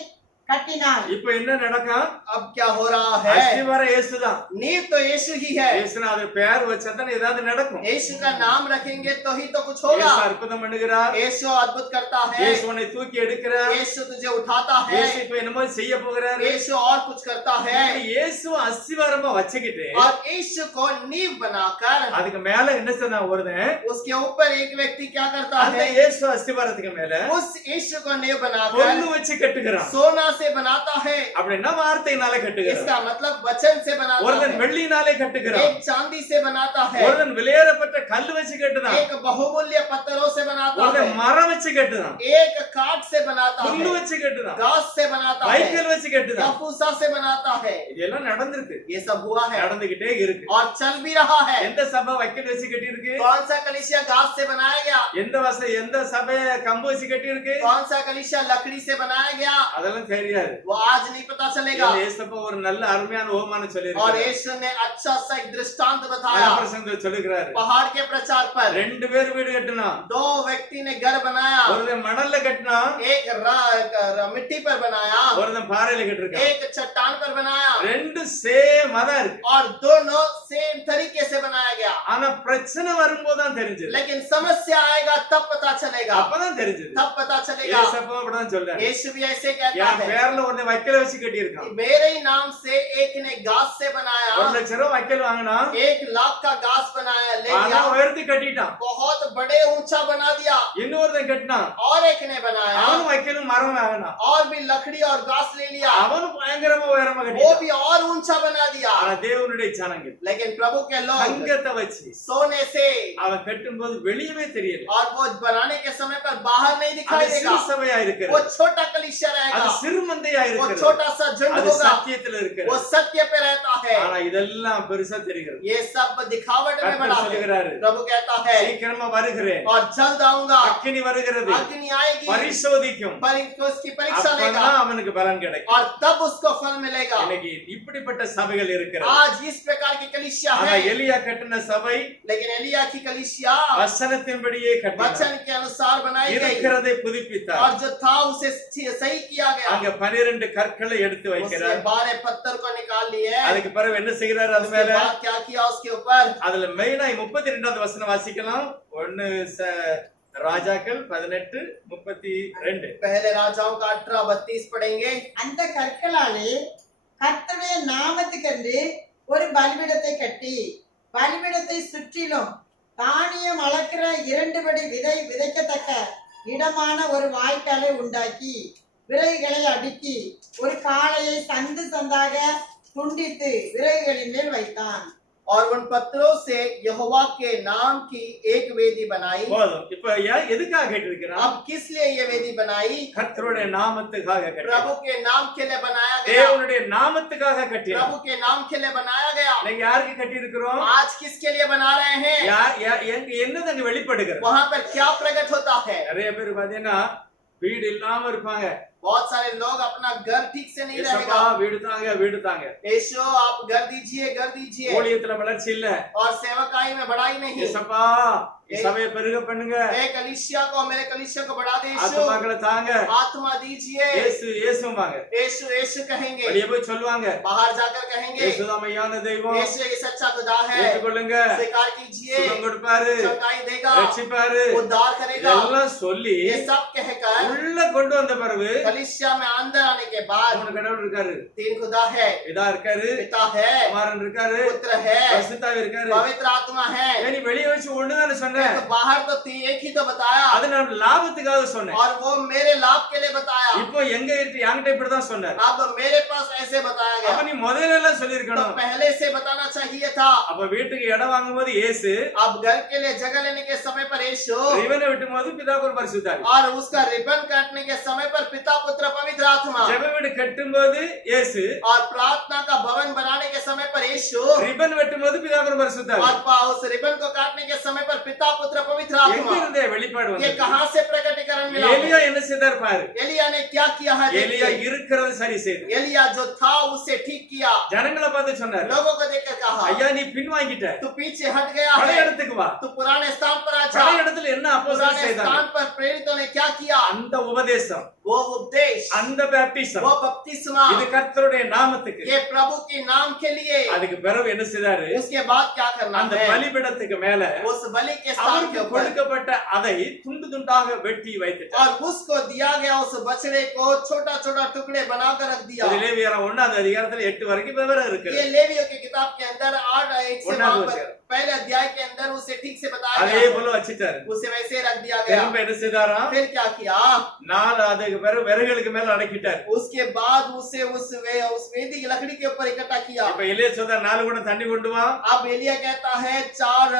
கட்டினான். இப்ப என்ன நடக்கும்? अब क्या हो रहा है? அஸ்திவாரம் இயேசுதான். नींव तो यीशु ही है। இயேசுனா அது பேர் வச்சாதான் ஏதாவது நடக்கும். यीशु का नाम रखेंगे तो ही तो कुछ होगा। இயேசு அற்புதம் பண்ணுகிறார். यीशु अद्भुत करता है, இயேசு உன்னை தூக்கி எடுக்கிறார். यीशु तुझे उठाता है, இயேசு இப்ப என்னமோ செய்ய போகிறார். यीशु और कुछ करता है, இயேசு அஸ்திவாரமா வச்சுக்கிட்டு और यीशु को नींव बनाकर அதுக்கு மேல என்ன சொன்னா ஒருதன், उसके ऊपर एक व्यक्ति क्या करता அந்த है? இயேசு அஸ்திவாரத்துக்கு மேல उस यीशु को नींव बनाकर பொண்ணு வச்சு கட்டுகிறான். सोना से बनाता है। அப்படின்னா வார்த்தையினால கட்டுகிறான். इसका मतलब वचन से बनाता ஒருதன் है, வெள்ளியினாலே கட்டுகிறான். एक चांदी से बनाता है, ஒருதன் விலையேறப்பட்ட கல் வச்சு கட்டுதான். एक बहुमूल्य पत्थरों से बनाता ஒருதன் है, மரம் வச்சு கட்டுதான். एक काठ से बनाता புல்லு है, வச்சு கட்டுதான். घास से बनाता है, வைக்கல் வச்சு या கட்டுதான். फूसा से बनाता है। இதெல்லாம் நடந்திருக்கு, ये सब हुआ है நடந்துகிட்டே இருக்கு. और चल भी रहा है। எந்த சபை வைக்கல் வச்சு கட்டி இருக்கு? कौन सा कलीसिया घास से बनाया गया? எந்த சபை கம்பு வச்சு கட்டி இருக்கு? कौन सा कलीसिया लकड़ी से बनाया गया? அதெல்லாம் தெரியாது. वो आज नहीं पता चलेगा। ஏசப்பா ஒரு நல்ல அருமையான ஓமானம் और சொல்லியிருக்காரு. यीशु ने अच्छा सा एक दृष्टांत बताया பிரசங்கத்துல சொல்லுகிறாரு. पहाड़ के प्रचार पर। 2 பேர் வீடு கட்டினா, 2 व्यक्ति ने घर बनाया, ஒருத்தன் மணல்ல கட்டினா, एक मिट्टी पर बनाया, ஒருத்தன் பாறையில கட்டிருக்கான். एक चट्टान पर बनाया, ரெண்டும் சேமா தான் இருக்கு. और दोनों सेम तरीके से बनाया गया। ஆனா பிரச்சனை வரும்போது தான் தெரிஞ்சது. लेकिन समस्या आएगा तब पता चलेगा, அப்பதான் தெரிஞ்சது. तब पता चलेगा। ஏசப்பா அப்படிதான் சொல்றாரு. यीशु भी ऐसे कहता என் है, பேர்ல ஒருத்தன் வைக்கல வச்சு கட்டி இருக்கான். मेरे ही नाम से एक ने घास से बनाया, 1 லட்சம் ரூபாய் வைக்கல் வாங்கினா, 1 लाख का घास बनाया, ले ஆனா लिया, உயர்த்தி கட்டிட்டான். बहुत बड़े ऊंचा बना दिया। இன்னொருத்தன் கட்டினான், और एक ने बनाया, அவனும் வைக்கலும் மரம் வாங்கினான். और भी लकड़ी और घास ले लिया, அவனும் பயங்கரமா உயரமா वो கட்டிட்டான். भी और ऊंचा बना दिया। ஆனா தேவனுடைய ஜனங்கள் लेकिन प्रभु के लोग தங்கத்தை வச்சு सोने से, அவன் கட்டும்போது வெளியவே தெரியல. और वो बनाने के समय पर बाहर नहीं दिखाई அது சிறு देगा। சபையா वो இருக்கிறது. छोटा कलीसिया அது रहेगा, சிறுமந்தையா वो இருக்கிறது. छोटा सा झुंड அது होगा, சத்தியத்துல वो இருக்கிறது. सत्य पे रहता है। ஆனா இதெல்லாம் பெருசா தெரிகிறது. ये सब दिखावट में बड़ा கர்த்தர் है। சொல்லுகிறாரு, प्रभु कहता है, சீக்கிரமா வருகிறேன், और जल्द आऊंगा, அக்கினி வருகிறது, अग्नि आएगी, பரிசோதிக்கும், उसकी परीक्षा लेगा, அப்பதான் அவனுக்கு பலன் கிடைக்கும். और तब उसको फल मिलेगा। இன்னைக்கு இப்படிப்பட்ட சபைகள் இருக்கிறது. आज इस प्रकार की कलीसिया ஆனா है, எலியா கட்டின சபை लेकिन एलिया की कलीसिया வசனத்தின்படியே கட்டினார். वचन के अनुसार बनाई गई, இருக்கிறதை புதுப்பித்தார். और जो था उसे सही किया गया। அங்க 12 கற்களை எடுத்து उसने வைக்கிறார். 12 पत्थर को निकाल लिए। அதுக்கு பிறகு என்ன செய்கிறார்? அது उसके மேல बाद क्या किया उसके ऊपर? அதுல மெயினா 32வது வசனம் வாசிக்கலாம். 1 ராஜாக்கள் 18:32. पहले राजाओं का 18-32 पढ़ेंगे। அந்த கற்களாலே கர்த்தருடைய நாமத்துக்கென்று ஒரு பலிபீடத்தை கட்டி பலிபீடத்தை சுற்றிலும் தானியம் அளக்கிற 2 படி விதை விதைக்கத்தக்க இடமான ஒரு வாய்க்காலை உண்டாக்கி விறகுகளை அடுக்கி ஒரு காளையை சந்து சந்தாக துண்டித்து விறகுகளின் மேல் வைத்தான். और उन पत्थरों से यहोवा के नाम की एक वेदी बनाई। போதும். இப்ப எதுக்காக கேட்டிருக்கிறான்? अब किस लिए ये वेदी बनाई? கர்த்தருடைய நாமத்துக்காக கட்டினார். प्रभु के नाम के लिए बनाया गया। தேவனுடைய நாமத்துக்காக கட்டினார். प्रभु के नाम के लिए बनाया गया। இன்னைக்கு யாருக்கு கட்டி இருக்கிறோம்? आज किसके लिए बना रहे हैं? என்னது அங்க வெளிப்படுகிறது? वहां पर क्या प्रकट होता है? நிறைய பேர் பாத்தீங்கன்னா வீடு இல்லாம இருப்பாங்க. बहुत सारे लोग अपना घर ठीक से नहीं ஏசப்பா रहेगा। வீடு தாங்க. यीशु आप घर दीजिए। ஊழியத்துல வளர்ச்சி இல்ல. और सेवकाई में बढ़ाई नहीं। ஏசப்பா சபையை பெருக பண்ணுங்க. कलीसिया को, मेरे कलीसिया को बढ़ा दे यीशु। ஆத்துமாக்களை தாங்க. आत्मा दीजिए। இயேசுவாங்க. यीशु कहेंगे। வெளியே போய் சொல்லுவாங்க. बाहर जाकर कहेंगे இயேசுதான் மெய்யான தெய்வம். यीशु एक सच्चा खुदा है। ஏற்றுக்கொள்ளுங்க. स्वीकार कीजिए। சுகம் கொடுப்பாரு. चंगाई देगा। ரட்சிப்பாரு. उद्धार करेगा। எல்லாம் சொல்லி ये सब कहकर உள்ள கொண்டு வந்த பிறகு कलीसिया में अंदर आने के बाद மூணு கடவுள் இருக்காரு. 3 खुदा है, பிதா இருக்காரு, पिता है, குமாரன் இருக்காரு, पुत्र है, பரிசுத்தாவி இருக்காரு. पवित्र आत्मा है। ஏன் நீ வெளிய வச்சு ஒண்ணுதானே சொன்னேன்? तो बाहर तो एक ही तो बताया அது நான் லாபத்துக்காக சொன்னேன். और वो मेरे लाभ के लिए बताया। இப்போ எங்க இருக்கு? என்கிட்ட இப்படிதான் சொன்னார். अब मेरे पास ऐसे बताया அப்ப गया, நீ முதல்ல எல்லாம் तो சொல்லிருக்கணும். पहले से बताना चाहिए था। அப்ப வீட்டுக்கு இடம் வாங்கும்போது இயேசு, अब घर के लिए जगह लेने के समय पर यीशु ரிவனை வெட்டும்போது பிதா ஒரு பரிசுத்தாவி, और उसका रिबन काटने के समय पर पिता पुत्र पवित्र आत्मा ஜெப வீடு கட்டும்போது இயேசு, और प्रार्थना का भवन बनाने के समय पर यीशु ரிபன் வெட்டும்போது பிதா ஒரு பரிசுத்தாவி. और उस रिबन को काटने के समय पर पिता पुत्र पवित्र எங்க आत्मा। இருந்தே வெளிப்பாடு ये வந்தது? कहां से प्रकटीकरण मिला? எலியா என்ன செய்தார் பாரு. एलिया ने क्या किया है? எலியா देखिए, இருக்கிறது சரி செய்து एलिया जो था उसे ठीक किया, ஜனங்களை பார்த்து சொன்னார், लोगों को देखकर कहा ஐயா நீ பின் வாங்கிட்ட, तू पीछे हट गया பழைய है, இடத்துக்கு வா. तू पुराने स्थान पर आ जा। பழைய இடத்துல என்ன அப்போஸ்தலர் पुराने செய்தாங்க? स्थान पर प्रेरितों ने क्या किया? அந்த உபதேசம், वो उपदेश, அந்த பேப்டிசம், वो बपतिस्मा, இது கர்த்தருடைய நாமத்துக்கு. ये प्रभु के नाम के लिए। அதுக்கு பிறகு என்ன செய்தாரு? उसके बाद क्या करना அந்த है? பலிபீடத்துக்கு மேல उस बलि के स्थान के அவருக்கு ऊपर கொடுக்கப்பட்ட அதை துண்டு துண்டாக வெட்டி வைத்துட்டார். और उसको दिया गया उस बछड़े को छोटा छोटा टुकड़े बनाकर रख दिया। இது லேவியர் 1 அதிகாரத்துல 8 வரைக்கும் விவரம் இருக்கு. ये लेवियों की किताब के अंदर 8 से उन्नाद वहाँ पर वचन। पहले अध्याय के अंदर उसे ठीक से बताया அதே गया போல வச்சிட்டாரு. है। उसे वैसे रख दिया गया। திரும்ப என்ன செய்தாராம்? फिर क्या किया? நாலு அதுக்கு பிறகு விறகுகளுக்கு மேல அடக்கிட்டார். उसके बाद उसे उस वेदी की लकड़ी के ऊपर इकट्ठा किया। இப்ப எலியா சொல்ற 4 குடம் தண்ணி கொண்டு வா. अब एलिया कहता है 4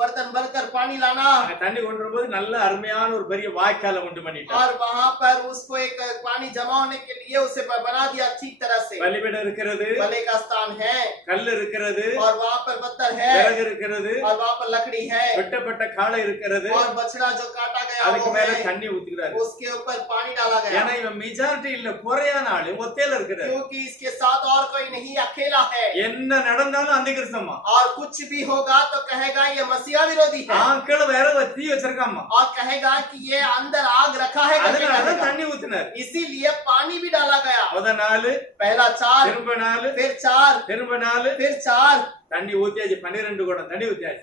बर्तन भरकर पानी लाना, அங்க தண்ணி கொண்டு வரும்போது நல்ல அருமையான ஒரு பெரிய வாய்க்கால உண்டு பண்ணிட்டார். और वहां पर उसको एक पानी जमा होने के लिए उसे बना दिया ठीक तरह से। பலிபீடம் இருக்கிறது, बलि का स्थान है கல் இருக்கிறது, और वहां पर पत्थर है விறகு இருக்கிறது, और वहां पर लकड़ी है வெட்டப்பட்ட காளை இருக்கிறது. और बछड़ा जो काटा गया அதுக்கு वो மேல है, தண்ணி ஊத்துறாரு. उसके ऊपर पानी डाला गया। ஏன்னா இவன் மெஜாரிட்டி இல்ல, குறையான ஆளு, ஒத்தையில இருக்கிறாரு. क्योंकि इसके साथ और कोई नहीं, अकेला है। என்ன நடந்தாலும் அந்த கிறிஸ்தமா और कुछ भी होगा तो कहेगा ये मसीहा विरोधी है, ஆட்கள வேற தீ வச்சிருக்காமா. और कहेगा कि ये अंदर आग रखा है करके அதனால कहेगा। தண்ணி ஊத்துனார். इसीलिए पानी भी डाला गया। முத நாள், पहला 4, திரும்ப நாள், फिर 4, திரும்ப நாள், फिर 4, தண்ணி ஊத்தியாச்சு. 12 குடம் தண்ணி ஊத்தியாச்சு.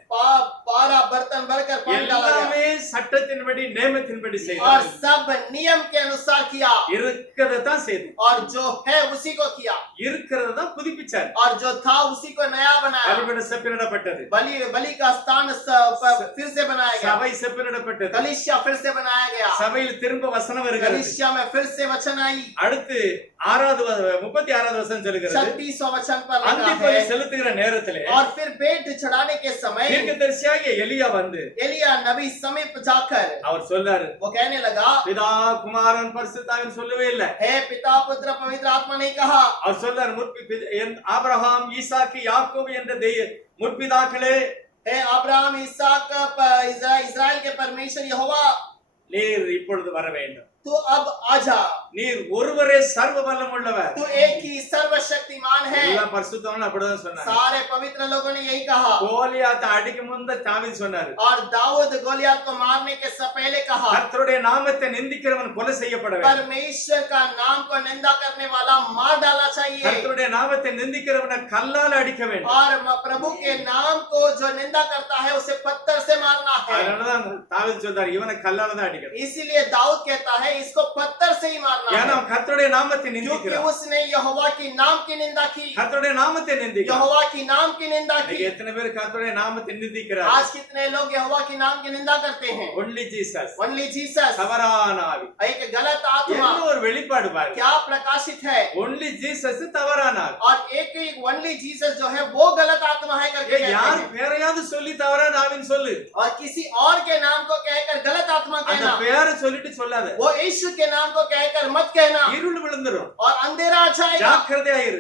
12 बर्तन भरकर पानी डाला गया எல்லாமே சட்டத்தின்படி நியமத்தின்படி और செய்தார். सब नियम के अनुसार किया, இருக்கிறத தான் செய்து, और जो है उसी को किया, இருக்கிறத தான் புதுப்பிச்சார். और जो था उसी को नया बनाया। பலிபீட செப்பனிடப்பட்டது, बलि का स्थान फिर से बनाया गया, சபை செப்பனிடப்பட்டது, कलीसिया फिर से बनाया गया, சபையில் திரும்ப வசனம் வருகிறது. कलीसिया में फिर से वचन आई। அடுத்து 36வது வசனம் சொல்லுகிறது, 36वां वचन पर लिखा அந்திப்பலி है, செலுத்துகிற நேரத்திலே और फिर भेंट चढ़ाने के समय தீர்க்கதரிசியாகிய எலியா வந்து एलिया नबी समीप जाकर அவர் சொல்லாரு, वो कहने लगा, பிதா குமாரன் பரிசுத்தாவின்னு சொல்லவே இல்ல. हे पिता पुत्र पवित्र आत्मा नहीं कहा। அவர் சொல்லார், ஆபிரகாம் ஈசாக்கு யாக்கோபு என்ற முற்பிதாக்களே, हे अब्राहम इसहाक इस्राएल के परमेश्वर यहोवा, நீர் இப்பொழுது வர வேண்டும். तू अब आजा, நீர் ஒருவரே சர்வ வல்லம் உள்ளவர். तू एक ही सर्वशक्तिमान है। எல்லா பரிசுத்தவான்களும் அப்படிதான் சொன்னாங்க. सारे पवित्र लोगों ने यही कहा। கோலியாத்தை அடிக்கும் முன்பு தாவீது சொன்னாரு, और दाऊद गोलियत को मारने के से पहले कहा, கர்த்தருடைய நாமத்தை நிந்திக்கிறவன் கொலை செய்யப்பட வேண்டும். परमेश्वर का नाम को निंदा करने वाला मार डालना चाहिए, கர்த்தருடைய நாமத்தை நிந்திக்கிறவனை கல்லால் அடிக்க வேண்டும். और प्रभु के नाम को जो निंदा करता है उसे पत्थर से मारना है। அதனாலதான் தாவீது சொல்றாரு, இவனை கல்லால தான் அடிக்கணும். इसीलिए दाऊद कहता है इसको पत्थर से ही मारना ஏன்னா है, கர்த்தருடைய நாமத்தை क्योंकि நிந்திக்கிறான். उसने यहोवा की नाम की निंदा की, கர்த்தருடைய நாமத்தை நிந்திக்கிறான். यहोवा की नाम की निंदा இன்னைக்கு की। எத்தனை பேர் கர்த்தருடைய நாமத்தை நிந்திக்கிறார்? आज कितने लोग यहोवा की नाम की निंदा करते हैं? ஒன்லி ஜீசஸ், ओनली जीसस, தவறான ஆவி. एक गलत आत्मा என்ன ஒரு வெளிப்பாடு பாருங்க. क्या प्रकाशित है, ஒன்லி ஜீசஸ் தவறான ஆவி. और एक ही ओनली जीसस जो है वो गलत आत्मा है करके कहते யார் हैं। பேரையாவது சொல்லி தவறான ஆவின்னு சொல்லு. और किसी और के नाम को कहकर गलत आत्मा அந்த कहना, பேரை சொல்லிட்டு சொல்லாத. वो यीशु के नाम को कहकर मत कहना, இருள் விழுந்துரும். और अंधेरा आ जाएगा। ஜாக்கிரதையா இரு.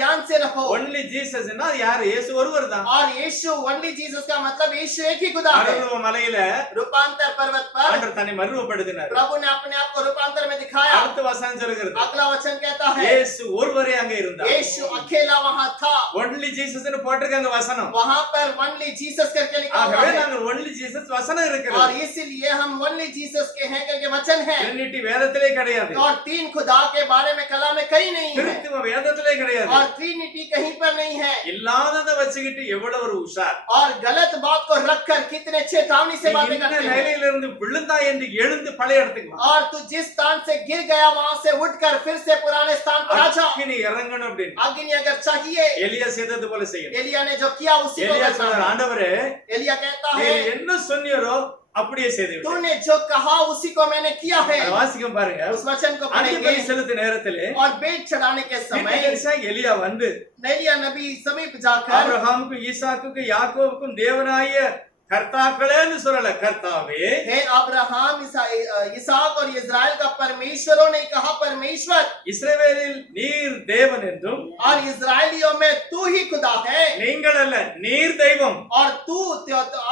ध्यान से रहो। ஒன்லி ஜீசஸ்னா அது யாரு? இயேசு ஒருவர் தான். और यीशु ओनली जीसस का मतलब यीशु एक ही खुदा है। மறுரூப மலையில रूपांतर पर्वत पर ஆண்டவர் தன்னை மறுரூபப்படுத்தினார். प्रभु ने अपने आप को रूपांतर में दिखाया। அடுத்த வசனம் சொல்கிறது, अगला वचन कहता है இயேசு ஒருவரே அங்கே இருந்தார். यीशु अकेला वहां था। ஒன்லி ஜீசஸ்னு போட்டிருக்காங்க வசனம். வசனம். वहां पर ओनली जीसस करके लिखा हुआ ஆகவே है நாங்கள் ஒன்லி ஜீசஸ் வசனம் और இருக்கிறது. इसीलिए हम ओनली जीसस के हैं करके वचन है ட்ரினிட்டி வேதத்திலே கிடையாது. और तीन खुदा के बारे में कला में कहीं नहीं है திருத்துவ வேதத்திலே கிடையாது. और ट्रिनिटी कहीं पर नहीं है இல்லாததை வச்சுக்கிட்டு எவ்வளவு ஒரு உஷார். और गलत बात को रखकर कितने चेतावनी से बातें இந்த करते हैं நிலையிலிருந்து விழுந்தா என்று எழுந்து பழைய இடத்துக்கு வா. और तू जिस स्थान से गिर गया वहां से उठकर फिर से पुराने स्थान पर आ जा அக்கினி இறங்கணும் அப்படின்னு अग्नि अगर चाहिए எலியா செய்தது போல செய்யணும். एलिया ने जो किया उसी को எலியா करना சொல்றார், है। ஆண்டவரே एलिया कहता நீர் है என்ன சொன்னீரோ அப்படியே செய்து விட்டேன். तूने जो कहा उसी को मैंने किया है அதை வாசிக்கும் பாருங்க. उस वचन को அன்னிய पढ़ेंगे பலி செலுத்த நேரத்திலே और बेट चढ़ाने के समय தீர்க்கதரிசியாகிய எலியா வந்து एलिया नबी समीप जाकर ஆபிரகாமுக்கும் ஈசாக்குக்கும் யாக்கோபுக்கும் தேவனாகிய கர்த்தாக்களேன்னு சொல்லல, கர்த்தாவே हे अब्राहम इसहाक और इस्राएल का परमेश्वरों ने कहा परमेश्वर இஸ்ரவேலில் நீர் தேவன் என்றும் और इस्राएलियों में तू ही खुदा है நீங்கள் அல்ல நீர் தெய்வம், और तू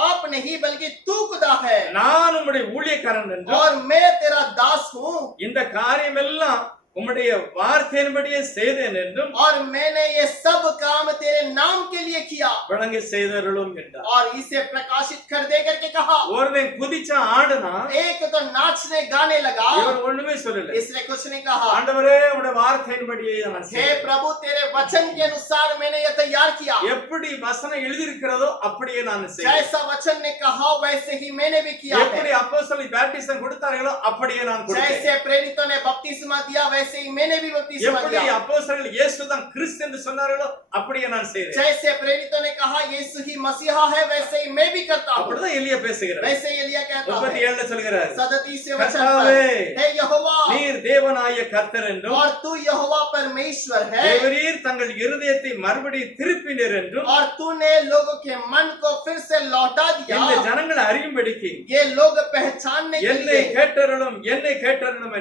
आप नहीं बल्कि तू खुदा है நான் உம்முடைய ஊழியக்காரன் என்றும் और मैं तेरा दास हूँ இந்த காரியம் எல்லாம் உம்முடைய வார்த்தையின்படியே செய்தேன் என்றும் और मैंने ये सब काम तेरे नाम के लिए किया விளங்க செய்தருளும் என்றார். और इसे प्रकाशित कर दे करके कहा ஒருவன் குதிச்சா ஆடுனா एक तो नाचने गाने लगा இவர் ஒண்ணுமே சொல்லல. इसने कुछ नहीं कहा ஆண்டவரே உம்முடைய வார்த்தையின்படியே நான் हे செய்தேன். प्रभु तेरे वचन के अनुसार मैंने ये तैयार किया எப்படி வசனம் எழுதியிருக்கிறதோ அப்படியே நான் செய்தேன். जैसा वचन ने कहा वैसे ही मैंने भी किया எப்படி है அப்போஸ்தலர் பேப்டிசம் கொடுத்தார்களோ அப்படியே நான் கொடுத்தேன். जैसे प्रेरितों ने बपतिस्मा दिया वैसे ही मैंने भी बपतिस्मा எப்படி दिया அப்போஸ்தலர்கள் இயேசுதான் கிறிஸ்து என்று சொன்னார்களோ அப்படியே நான் செய்தேன். जैसे प्रेरितों ने कहा यीशु ही मसीहा है वैसे ही मैं भी करता हूँ அப்படிதான் எலியா பேசுகிறார். वैसे एलिया कहता है 37ல சொல்கிறார், 37 वचन पर கர்த்தாவே हे यहोवा நீர் தேவனாய கர்த்தர் என்றும் और तू यहोवा परमेश्वर है தேவரீர் தங்கள் இருதயத்தை மறுபடி திருப்பினர் என்றும் और तूने लोगों के मन को फिर से लौटा दिया இந்த ஜனங்கள் அறியும்படிக்கு ये लोग पहचानने के என்னை लिए கேட்டருளும்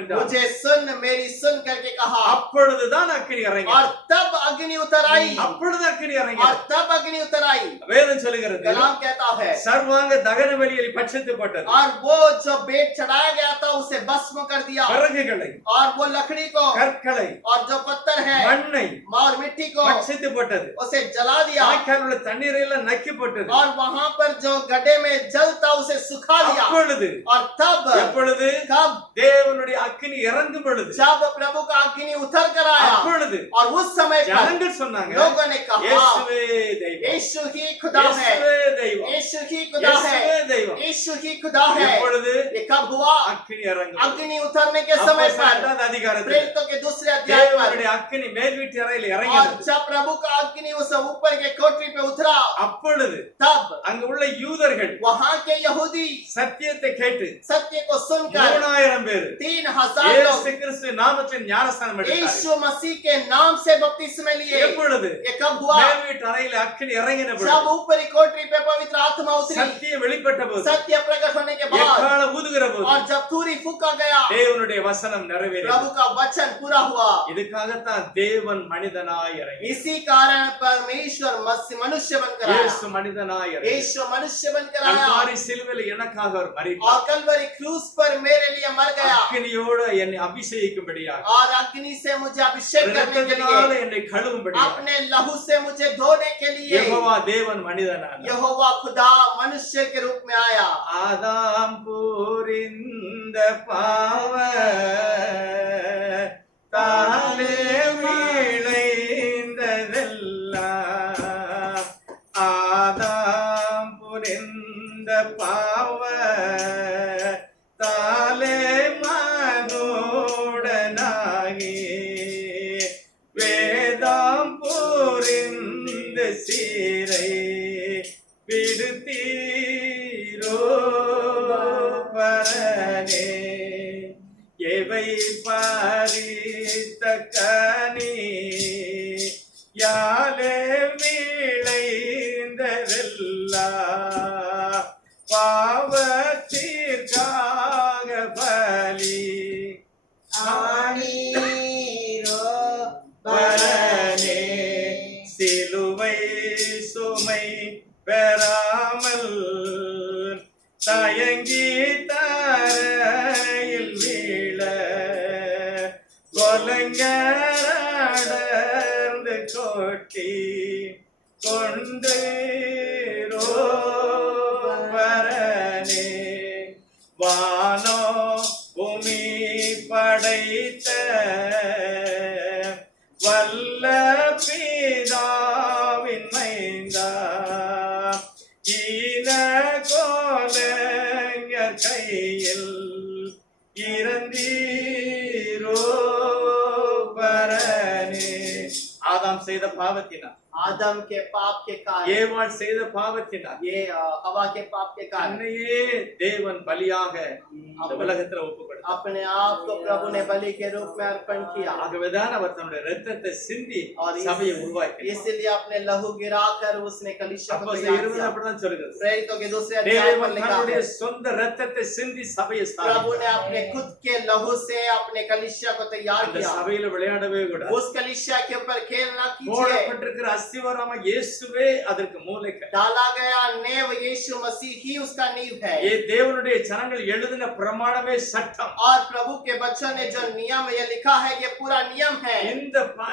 என்றார். मुझे सुन मेरी सुन करके कहा அப்பொழுதுதான் அக்கினி இறங்கி और तब अग्नि उतर आई அப்பொழுது அக்கினி இறங்கி और तब अग्नि उतर आई வேதம் சொல்லுகிறது, कलाम कहता है சர்வாங்க தகன பலியை பட்சித்து போட்டது. और वो जो बेट चढ़ाया गया था उसे भस्म कर दिया விறகுகளை और वो लकड़ी को கற்களை और जो पत्थर है மண்ணை और मिट्टी को பட்சித்து போட்டது. उसे जला दिया வாய்க்கால் உள்ள தண்ணீரை எல்லாம் நக்கி போட்டது. और वहां पर जो गड्ढे में जल था उसे सुखा दिया அப்பொழுது और तब எப்பொழுது कब தேவனுடைய அக்கினி இறங்கும் பொழுது जब प्रभु का अग्नि उतर कर आया அப்பொழுது और उस समय पर ஜனங்கள் சொன்னாங்க, लोगों ने कहा இயேசுவே தெய்வம், यीशु ही खुदा है இயேசுவே தெய்வம், यीशु ही खुदा है இயேசுவே தெய்வம். यीशु ही खुदा है எப்பொழுது ये कब हुआ அக்கினி இறங்கும் अग्नि उतरने के समय पर அப்போஸ்தலர் அதிகாரத்தில் प्रेरितों के दूसरे अध्याय पर தேவனுடைய அக்கினி மேல் வீட்டு அறையில் और இறங்கியது. जब प्रभु का अग्नि उस ऊपर के कोठरी पे उतरा அப்பொழுது तब அங்கு உள்ள யூதர்கள் वहां के यहूदी சத்தியத்தை கேட்டு सत्य को सुनकर 3000 பேர் 3000 लोग இயேசு கிறிஸ்து நாமத்தில் ஞானஸ்நானம் எடுத்தார்கள். यीशु मसीह के नाम से बपतिस्मा लिए எப்பொழுது ये कब हुआ மேல் வீட்டு அறையில் அக்கினி இறங்கின जब பொழுது ऊपरी कोठरी पे पवित्र आत्मा उतरी சத்தியம் வெளிப்பட்ட போது सत्य प्रकट होने के बाद எக்கால ஊதுகிற போது और जब तुरी फूका गया தேவனுடைய வசனம் நிறைவேறியது. प्रभु का वचन पूरा हुआ இதுக்காகத்தான் தேவன் மனிதனாய் இறங்கி इसी कारण परमेश्वर मनुष्य बनकर आया இயேசு மனிதனாய் இறங்கி यीशु मनुष्य बनकर आया கல்வாரி சிலுவையில் எனக்காக அவர் மரித்தார். और कलवरी क्रूस पर मेरे लिए मर गया அக்கினியோடு என்னை அபிஷேகிக்கும்படியாக, और अग्नि से मुझे अभिषेक करने के இரத்தத்தினால लिए என்னை கழுவும்படியாக अपने लहू से मुझे धोने के लिए யெகோவா தேவன் மனிதனானார். यहोवा खुदा मनुष्य के रूप में आया ஆதாம் புரிந்த பாவ தாலே விளைந்ததெல்லாம், ஆதாம் புரிந்த பாவ தாலே மனோடனாகி வேதாம் புரிந்த சீரை விடுத்தீரோ பரனே, எவை பறித்த கனி யாலே விளைந்ததெல்லாம், பாவத்திற்காக பலி ஆனீரோ பரனே, சிலுவை சுமை பெறாமல் தயங்கி தரையில் வீழ கொலங்கடர்ந்து கொட்டி கொண்டீரோபரனே வானோ பூமி படைத்த வல்ல பிதாவின் மைந்தா ஈன கோலஞர் கையில் இறந்தீரோ பரனே. ஆதாம் செய்த பாவத்தினால், आदम के पाप के कारण, ஏவாள் செய்த பாவத்தினால், ये हवा के पाप के कारण தன்னையே தேவன் பலியாக இந்த உலகத்துல ஒப்பு கொடுத்தார். अपने आप को प्रभु ने बलि के रूप में अर्पण किया। ஆகவேதான் அவர் தன்னுடைய இரத்தத்தை சிந்தி और சபையை உருவாக்கினார். इसीलिए अपने लहू गिराकर उसने कलीसिया को அப்போஸ்தலர் तैयार 20 किया। அப்படிதான் சொல்கிறது. प्रेरितों के दूसरे अध्याय पर தேவன் लिखा தன்னுடைய है, சொந்த இரத்தத்தை சிந்தி சபையை प्रभु ने ஸ்தாபித்தார். अपने खुद के लहू से अपने कलीसिया को तैयार அந்த किया। சபையில விளையாடவே கூடாது. उस कलीसिया के ऊपर खेल न कीजिए। போடப்பட்டிருக்கிற அஸ்திவாரமா இயேசுவே அதற்கு மூலைக்கல். डाला गया नेव यीशु मसीह ही उसका नींव है। தேவனுடைய ஜனங்கள் எழுதின பிரமாணமே சட்டம். और प्रभु के बच्चों ने जो नियम ये लिखा है ये पूरा नियम है।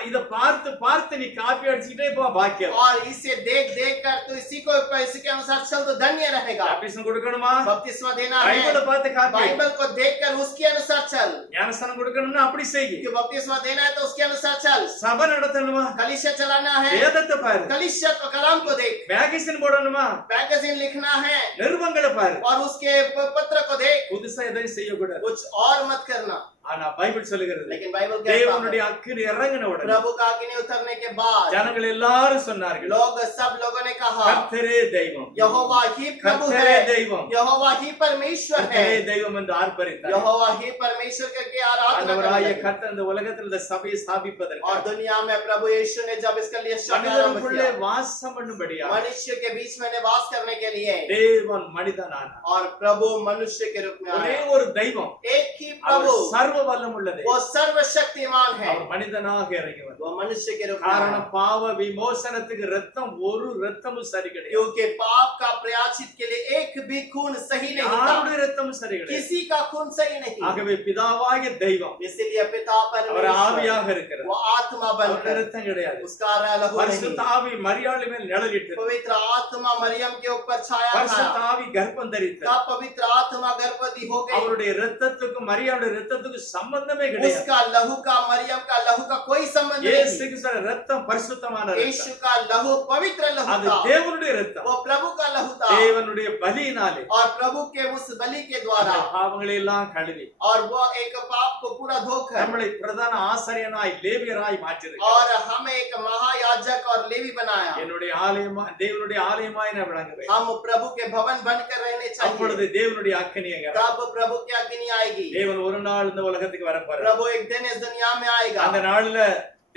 இத பார்த்து பார்த்து நீ காப்பி அடிச்சுட்டே போ பாக்கியம். और इसे देख देख कर तो इसी को इसी के अनुसार चल तो धन्य रहेगा। பாப்டிசம் கொடுக்கணுமா? बपतिस्मा देना है, பைபிளை பார்த்து காப்பி. बाइबल को देखकर उसके अनुसार चल। ஞானஸ்நானம் கொடுக்கணும்னா அப்படி செய். कि बपतिस्मा देना है तो उसके अनुसार चल। சபை நடத்தணுமா? कलीसिया चलाना है, வேதத்தை பாரு. कलीसिया को कलाम को देख। மேகசின் போடணுமா? मैगजीन लिखना है நிருபங்களை பாரு. और उसके पत्र को देख। புதுசா எதையும் செய்யக்கூடாது. कुछ और मत करना। ஆனா பைபிள் சொல்லுகிறது, लेकिन बाइबल कहता தேவனுடைய है அக்கினி இறங்கின உடனே प्रभु का अग्नि उतरने के बाद ஜனங்கள் எல்லாரும் சொன்னார்கள், सब लोगों ने कहा கர்த்தரே தெய்வம், यहोवा ही प्रभु கர்த்தரே है, தெய்வம், यहोवा ही परमेश्वर है, கர்த்தரே தெய்வம் என்று ஆர்ப்பரித்தார். यहोवा ही परमेश्वर करके आराधना ஆண்டவராகிய करने लगे। கர்த்தர் இந்த உலகத்தில் இந்த சபையை ஸ்தாபிப்பதற்கு और दुनिया में प्रभु यीशु ने जब इसके लिए शब्द आरंभ மனிதனுக்குள்ளே किया, வாசம் பண்ணும்படியா मनुष्य के बीच में निवास करने के लिए, தேவன் மனிதனானார். और प्रभु मनुष्य के रूप में ஒரே आया। ஒரு தெய்வம், एक ही அவர் प्रभु, சர்வ வல்லம் உள்ளது, वो सर्वशक्तिमान है, அவர் மனிதனாக இறங்கி வந்தார். वो मनुष्य के रूप में आया। காரணம் பாவ விமோசனத்துக்கு ரத்தம் ஒரு ரத்தமும் சரி கிடையாது. क्योंकि पाप का प्रायश्चित के लिए एक भी खून सही नहीं था, யாருடைய ரத்தமும் சரி கிடையாது. किसी का खून सही नहीं। ஆகவே பிதாவாகிய தெய்வம் इसीलिए पिता அவர் परमेश्वर ஆவியாக இருக்கிறார். वो आत्मा அவருக்கு बनकर, ரத்தம் கிடையாது. उसका लहू नहीं। பரிசுத்த ஆவி மரியாள் மேல் நிழலிட்டது. पवित्र आत्मा मरियम के ऊपर छाया பரிசுத்த था। ஆவி கர்ப்பம் தரித்தது. तब पवित्र आत्मा गर्भवती हो गई। அவருடைய ரத்தத்துக்கும் மரியாளுடைய ரத்தத்துக்கும் சம்பந்தமே கிடையாது. उसका लहू का मरियम का लहू का कोई संबंध இயேசு नहीं। கிறிஸ்துவின் ரத்தம் பரிசுத்தமான यीशु ரத்தம். का लहू पवित्र लहू அது था, தேவனுடைய ரத்தம். वो प्रभु का लहू था। தேவனுடைய பலியினாலே और प्रभु के उस बलि के द्वारा, அந்த பாவங்களை எல்லாம் கழுவி और वो एक पाप को पूरा धोकर, நம்மளை பிரதான ஆசாரியனாய் லேவியராய் மாற்றினார். और हमें एक महायाजक और लेवी बनाया। என்னுடைய ஆலயமா தேவனுடைய ஆலயமாய் நான் விளங்குவேன். हम प्रभु के भवन बनकर रहने அப்பொழுது चाहिए। தேவனுடைய அக்கினி அங்க तब प्रभु की अग्नि आएगी। தேவன் ஒரு நாள் இந்த உலகத்துக்கு வரப்போறார். प्रभु एक दिन इस दुनिया में आएगा, அந்த நாள்ல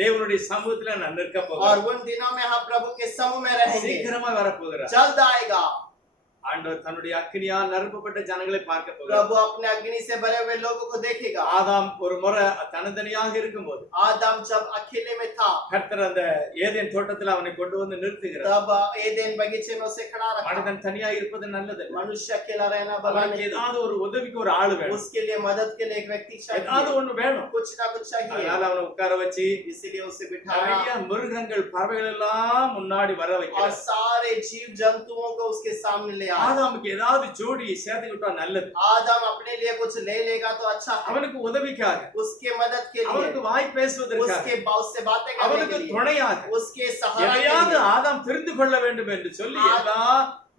தேவனுடைய சமூகத்துல நான் நிற்க और போகிறேன். उन दिनों में हम प्रभु के समूह में रहेंगे। சீக்கிரமா வரப்போகிறார். जल्द आएगा। ஆண்டவர் தன்னுடைய அக்கினியால் நிரப்பப்பட்ட ஜனங்களை பார்க்க போகிறார். प्रभु अपने अग्नि से भरे हुए लोगों को देखेगा। ஆதாம் ஒரு முறை தனித்தனியாக இருக்கும்போது आदम जब अकेले में था, கர்த்தர் அந்த ஏதேன் தோட்டத்தில் அவனை கொண்டு வந்து நிறுத்துகிறார். तब एदेन बगीचे में उसे खड़ा रखा। மனிதன் தனியா இருப்பது நல்லது. मनुष्य अकेला रहना भला அவனுக்கு नहीं, ஏதாவது ஒரு உதவிக்கு ஒரு ஆளு வேணும். उसके लिए मदद के लिए एक व्यक्ति ஏதாவது चाहिए, ஒண்ணு வேணும். कुछ ना कुछ चाहिए। அதனால அவனை உட்கார வச்சு इसीलिए उसे बिठाया நிறைய மிருகங்கள் பறவைகள் எல்லாம் முன்னாடி வர और வைக்கிறார். सारे जीव जंतुओं को उसके सामने ले आया। ஆதாமுக்கு ஏதாவது ஜோடி சேர்த்துக்கிட்டா நல்லது. आदम अपने लिए कुछ ले लेगा तो अच्छा है, அவனுக்கு உதவிக்காக, उसके मदद के लिए, அவனுக்கு வாய் பேசுவதற்காக, उसके उससे बातें करने அவனுக்கு के लिए, துணையாக उसके सहारा के எதையாவது लिए। ஆதாம் தெரிந்து கொள்ள வேண்டும் என்று சொல்லி எல்லா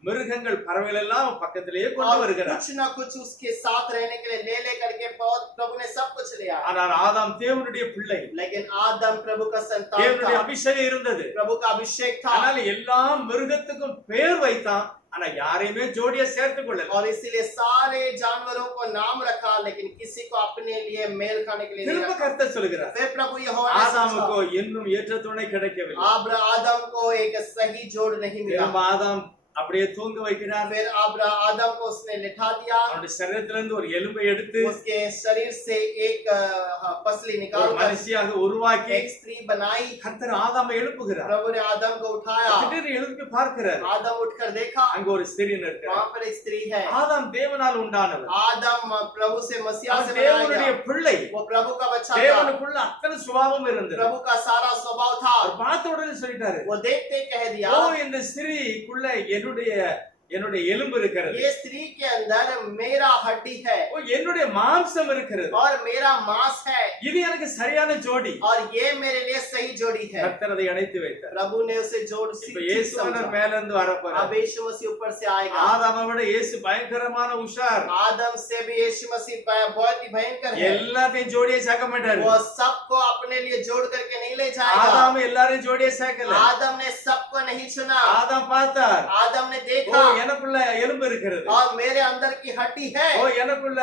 மிருகங்கள் பறவைகள் எல்லாம் பக்கத்திலேயே கொண்டு और வருகிறார். कुछ ना कुछ उसके साथ रहने के लिए ले ले करके बहुत प्रभु ने सब कुछ लिया। ஆனால் ஆதாம் தேவனுடைய பிள்ளை, लेकिन आदम प्रभु का संतान தேவனுடைய था, அபிஷேகம் இருந்தது. प्रभु का अभिषेक था, ஆனால் எல்லா மிருகத்துக்கும் பேர் வைத்தான், ஆனா யாரையுமே ஜோடியா சேர்த்துக் கொள்ளல. और इसीलिए सारे जानवरों को नाम रखा, लेकिन किसी को अपने लिए मेल खाने के लिए नहीं திரும்ப रखा। கர்த்தர் சொல்கிறார், फिर प्रभु यहोवा ने ஆதாமுக்கோ सोचा, இன்னும் ஏற்ற துணை கிடைக்கவில்லை. आदम को एक सही जोड़ नहीं मिला। திரும்ப ஆதாம் அப்படியே தூங்க வைக்கிறார். फिर आदम को उसने लिटा दिया, அவனுடைய சரீரத்திலிருந்து ஒரு எலும்பை எடுத்து उसके शरीर से एक पसली ஒரு निकाल कर மனுஷியாக உருவாக்கி एक स्त्री बनाई। கர்த்தர் ஆதாமை எழுப்புகிறார். प्रभु ने आदम को उठाया, திடீர்னு எழுப்பி பார்க்கிறார். आदम उठकर देखा, அங்க ஒரு ஸ்திரீ இருக்கிறார். वहां पर एक स्त्री है। ஆதாம் தேவனால் உண்டானவர். आदम प्रभु से मसीहा से அவன் बनाया தேவனுடைய गया, பிள்ளை. वो प्रभु का बच्चा था, தேவனுக்குள்ள அத்தனை சுபாவம் இருந்தது. प्रभु का सारा स्वभाव था। அவர் பார்த்த உடனே சொல்லிட்டாரு, वो देखते कह दिया, ஓ இந்த ஸ்திரீக்குள்ள என்னுடைய எலும்பு இருக்கிறது, ये स्त्री के अंदर मेरा हड्डी है ஓ என்னுடைய மாம்சம் இருக்கிறது, और मेरा मांस है, இது எனக்கு சரியான ஜோடி. और ये मेरे लिए सही जोड़ी है। கர்த்தர் அதை இணைத்து வைத்தார். प्रभु ने उसे जोड़ இப்ப ठीक இயேசுவானவர் समझा। மேல இருந்து வரப்போறார். अब यीशु मसीह ऊपर से आएगा। ஆதாமை விட இயேசு பயங்கரமான உஷார். आदम से भी यीशु मसीह बहुत ही भयंकर है। எல்லாத்தையும் ஜோடியை சேர்க்க மாட்டாரு. वो सबको अपने लिए जोड़ करके नहीं ले जाएगा। ஆதாம் எல்லாரையும் ஜோடியை சேர்க்கல. आदम ने सबको नहीं चुना। ஆதாம் பார்த்தார், आदम ने ஓ देखा, எனக்குள்ள எலும்பு இருக்கிறது, और मेरे अंदर की हड्डी है, ஓ எனக்குள்ள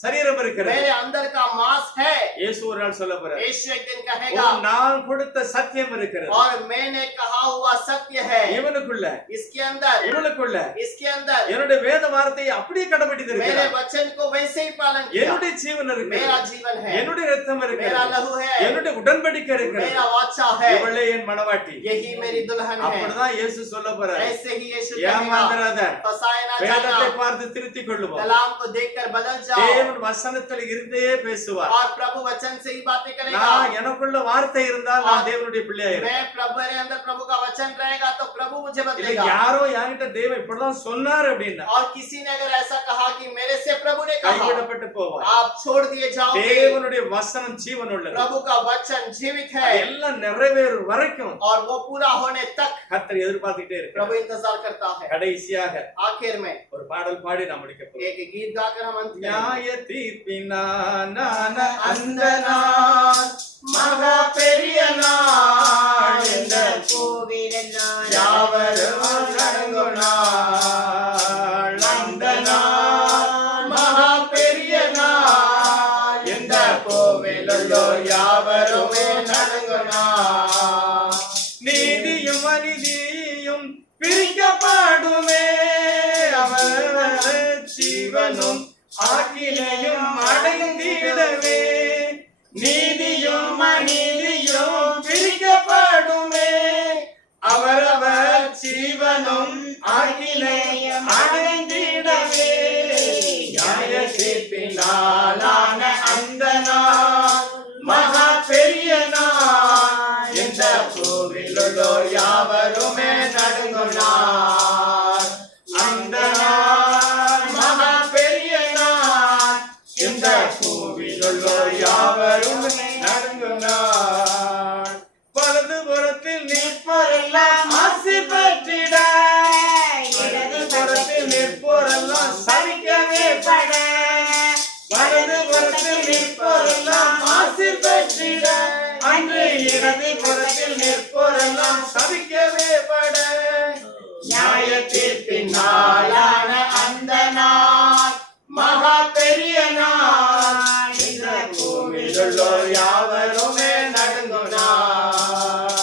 சரீரம் இருக்கிறது. मेरे अंदर का मांस है। இயேசு ஒரு நாள் சொல்ல போறார், यीशु एक दिन ஓ कहेगा, நான் கொடுத்த சத்தியம் இருக்கிறது, और मैंने कहा हुआ सत्य है இவனுக்குள்ள इसके अंदर, இவனுக்குள்ள इसके अंदर என்னுடைய வேத வார்த்தையை அப்படியே मेरे கடைபிடித்திருக்கிறார். वचन को वैसे ही पालन किया। என்னுடைய ஜீவன் मेरा இருக்கிறது, जीवन है, என்னுடைய ரத்தம் मेरा இருக்கிறது, लहू है, என்னுடைய உடன்படிக்கை இருக்கிறது, मेरा वाचा है, இவளே என் மணவாட்டி. यही मेरी दुल्हन है। அப்படிதான் இயேசு சொல்ல போறார். ऐसे ही यीशु कहेगा, ஏமாந்துராத, फसाए ना வேதத்தை जाना, பார்த்து திருத்திக் கொள்ளுவோம். कलाम को देखकर बदल जाओ, தேவன் வசனத்தில் இருந்தே பேசுவார். और प्रभु वचन से ही बातें करेगा। நான் எனக்குள்ள வார்த்தை இருந்தால் நான் தேவனுடைய பிள்ளையாயிருவேன். मैं प्रभु मेरे अंदर प्रभु का वचन रहेगा तो प्रभु मुझे இல்ல बदलेगा। யாரோ என்கிட்ட தேவன் இப்படிதான் சொன்னார் அப்படின்னா और किसी ने अगर ऐसा कहा कि मेरे से प्रभु ने कहा, கைவிடப்பட்டு போவார். आप छोड़ दिए जाओगे। தேவனுடைய வசனம் ஜீவன் உள்ளது. प्रभु का वचन जीवित அது है, எல்லாம் நிறைவேறும் வரைக்கும் और वो पूरा होने तक கர்த்தர் எதிர்பார்த்துட்டே இருக்கிறார். प्रभु इंतजार करता है। கடைசியாக आखिर में ஒரு பாடல் பாடி நாம் முடிக்க போறோம். एक गीत गाकर हम अंत करेंगे। நியாய தீர்ப்பினான அந்த நாள் மகா பெரிய நாள், இந்த யாவரும் வணங்கும் நாள், அந்த நாள் மகா பெரிய நாள், இந்த கோவிலுள்ளோர் யாவருமே வணங்கும் நாள். நீதியும் அநீதியும் பிரிக்கப்படுமே, அவர் ஜீவனும் ஆக்கினையும் அடைந்திடவே. நீதியும் அநீதியும் பிரிக்கப்படுமே, அவரவர் ஜீவனும் ஆக்கினையும் அடைந்திடவே. நியாய தீர்ப்பினாலான அந்த நாள் மகா பெரிய நாள், இந்த கோவிலுள்ளோர் யாவருமே நடுங்கும் நாள். அந்த நாள் மகா பெரிய நாள், இந்த கோவிலுள்ளோர் யாவருமே நடுங்கும் நாள். வலது புறத்தில் நிற்போரெல்லாம் ஆசி பெற்றிட, இடது புறத்தில் நிற்போரெல்லாம் சபிக்கவே பட. வலது புறத்தில் நிற்போரெல்லாம் ஆசி பெற்றிட, அன்று இடது புறத்தில் நிற்போரெல்லாம் சபிக்கவே பட. நியாய தீர்ப்பின் நாளான அந்த நாள் மகா பெரிய நாள், இந்த பூமியிலுள்ளோர் யாவருமே நடுங்கும் நாள்.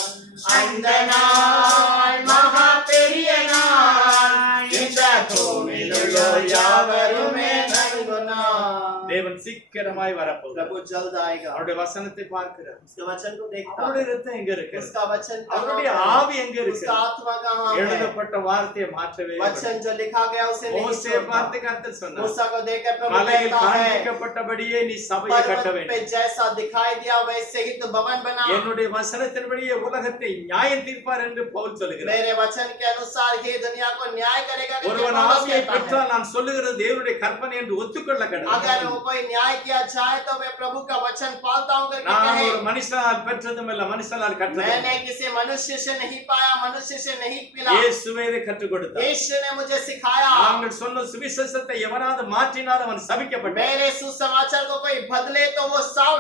அந்த நாள் மகா பெரிய நாள், இந்த பூமியிலுள்ளோர் யாவருமே நடுங்கும் நாள். தேவன் சீக்கிரமாய் வரப்போகிறார். प्रभु जल्द आएगा। அவருடைய வசனத்தை பார்க்கிறார். उसके वचन को देखता அவருடைய है, ரத்தம் எங்க இருக்கு? उसका वचन कहाँ அவருடைய है? ஆவி எங்க இருக்கு? उसका आत्मा कहाँ है? எழுதப்பட்ட வார்த்தையை மாற்றவே वचन जो लिखा गया उसे नहीं மோசே छोड़ना। பார்த்து கர்த்தர் சொன்னார், मूसा को देखकर प्रभु மலையில் कहता है, காண்பிக்கப்பட்டபடியே நீ சபையை கட்ட पर्वत पे வேண்டும். जैसा दिखाई दिया वैसे ही तो भवन बना। என்னுடைய வசனத்தின்படியே உலகத்தை நியாயம் தீர்ப்பார் என்று பவுல் சொல்கிறார். मेरे वचन के अनुसार ही दुनिया को न्याय करेगा करके ஒருவன் पौलुस ஆவியை कहता है। பெற்றால் நான் சொல்லுகிறது தேவனுடைய கற்பனை என்று ஒத்துக்கொள்ள अगर கடவுள். वो कोई न्याय किया जाए तो मैं प्रभु का वचन पालता हूँ करके நான் कहे। ஒரு மனுஷனால் பெற்றதும் இல்ல, மனுஷனால் கற்றதும். मैंने किसी मनुष्य से नहीं पाया, मनुष्य से नहीं मिला, இயேசுவே இதை கற்றுக் கொடுத்தார். यीशु ने मुझे सिखाया। நாங்கள் சொன்ன சுவிசேஷத்தை எவனாவது மாற்றினால் அவன் சபிக்கப்பட்டான். मेरे सुसमाचार को कोई बदले तो वो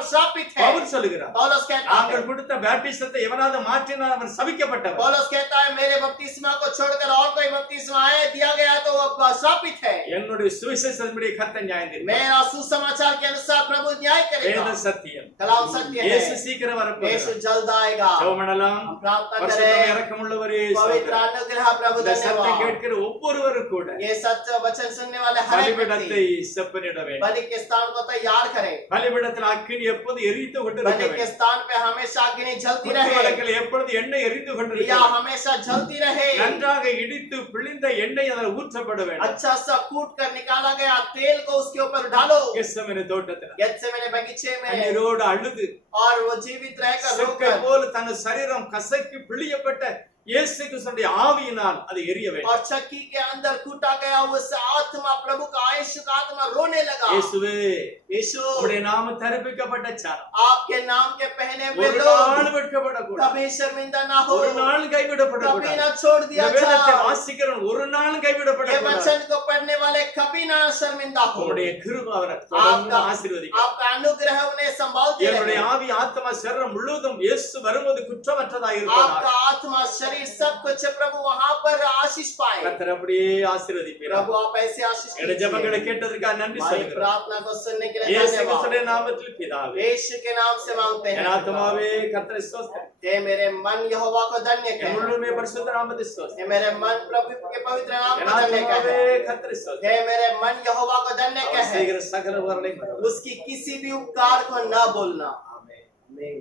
श्रापित है। பவுல் சொல்லுகிறார், पौलुस कहता है, நாங்கள் கொடுத்த பேப்டிசத்தை எவனாவது மாற்றினால் அவன் சபிக்கப்பட்டவன். पौलुस कहता है मेरे बपतिस्मा को छोड़कर और कोई बपतिस्मा दिया गया तो वो श्रापित है। என்னுடைய சுவிசேஷத்தின்படி கர்த்தர் நியாயம் தீர்ப்பார். मेरा सुसमाचार विचार के अनुसार प्रभु न्याय करेगा। வேத சத்தியம். कलाम सत्य இயேசு है। சீக்கிரம் यीशु வரப்போகிறார். जल्द आएगा। ஜெபம் பண்ணலாம். हम प्रार्थना பரிசுத்த करें। இரக்கமுள்ளவரே, पवित्र अनुग्रह प्रभु இந்த சத்தம் धन्यवाद। கேட்கிற ஒவ்வொருவரும் கூட ये सत्य वचन सुनने वाले हर एक பலிபீடத்தை व्यक्ति செப்பனிட வேண்டும். बलि के स्थान को तैयार करें। பலிபீடத்தில் அக்கினி எப்போது எரித்து கொண்டிருக்க बलि के வேண்டும். स्थान पे हमेशा अग्नि जलती குத்து रहे। விளக்கில் எப்பொழுது எண்ணெய் எரிந்து கொண்டிருக்க दिया வேண்டும். हमेशा जलती रहे। நன்றாக இடித்து பிழிந்த எண்ணெய் அதில் ஊற்றப்பட வேண்டும். अच्छा सा कूट कर निकाला गया तेल को उसके ऊपर डालो। கெத்செமனே தோட்டத்தில் गेत्सेमने बगीचे में கண்ணீரோடு அழுது और वो जीवित रहकर செக்கை रोकर போல தன் சரீரம் கசக்கி பிழியப்பட்ட இயேசு கிறிஸ்துவின் ஆவியினால் அது எரிய வேண்டும். और चक्की के अंदर कूटा गया उस आत्मा प्रभु का आयुष्य का आत्मा रोने लगा। இயேசுவே, यीशु உம்முடைய நாமம் தரிப்பிக்கப்பட்ட சாரம் आपके नाम के पहने हुए ஒரு लोग நாள் வெட்கப்படக்கூடாது. कभी शर्मिंदा ना हो, ஒரு நாள் कभी கைவிடப்படக்கூடாது. ना छोड़ இந்த दिया வேதத்தை जाए। வாசிக்கிறவன் ஒரு நாள் ये கைவிடப்படக்கூடாது. वचन को पढ़ने वाले कभी ना शर्मिंदा हो। உம்முடைய கிருபை அவரை தொடர்ந்து आपका ஆசீர்வதிக்கும். आपका अनुग्रह उन्हें संभालते என்னுடைய रहे। ஆவி ஆத்மா சரீரம் முழுவதும் இயேசு வரும்போது குற்றமற்றதாக आपका இருப்பதாக आत्मा शरीर सब कुछ प्रभु वहां पर आशीष पाए। கர்த்தர் அப்படியே ஆசீர்வதிப்பார். प्रभु आप ऐसे आशीष என்னுடைய ஜெபங்களை कीजिए। கேட்டதற்காக நன்றி हमारी சொல்கிறேன். प्रार्थना को सुनने के लिए இயேசு धन्यवाद। கிறிஸ்துவின் நாமத்தில் பிதாவே. यीशु के नाम से मांगते என் हैं। ஆத்மாவே கர்த்தரை ஸ்தோத்திரம். हे मेरे मन यहोवा को धन्य என் कहे। உள்ளமே பரிசுத்த நாமத்தை ஸ்தோத்திரம். हे मेरे मन प्रभु के पवित्र नाम என் को धन्य ஆத்மாவே कहे। கர்த்தரை ஸ்தோத்திரம். हे मेरे मन यहोवा को धन्य அவர் कहे। செய்கிற சகல உபகாரங்களையும் उसकी किसी भी उपकार को न बोलना। आमीन।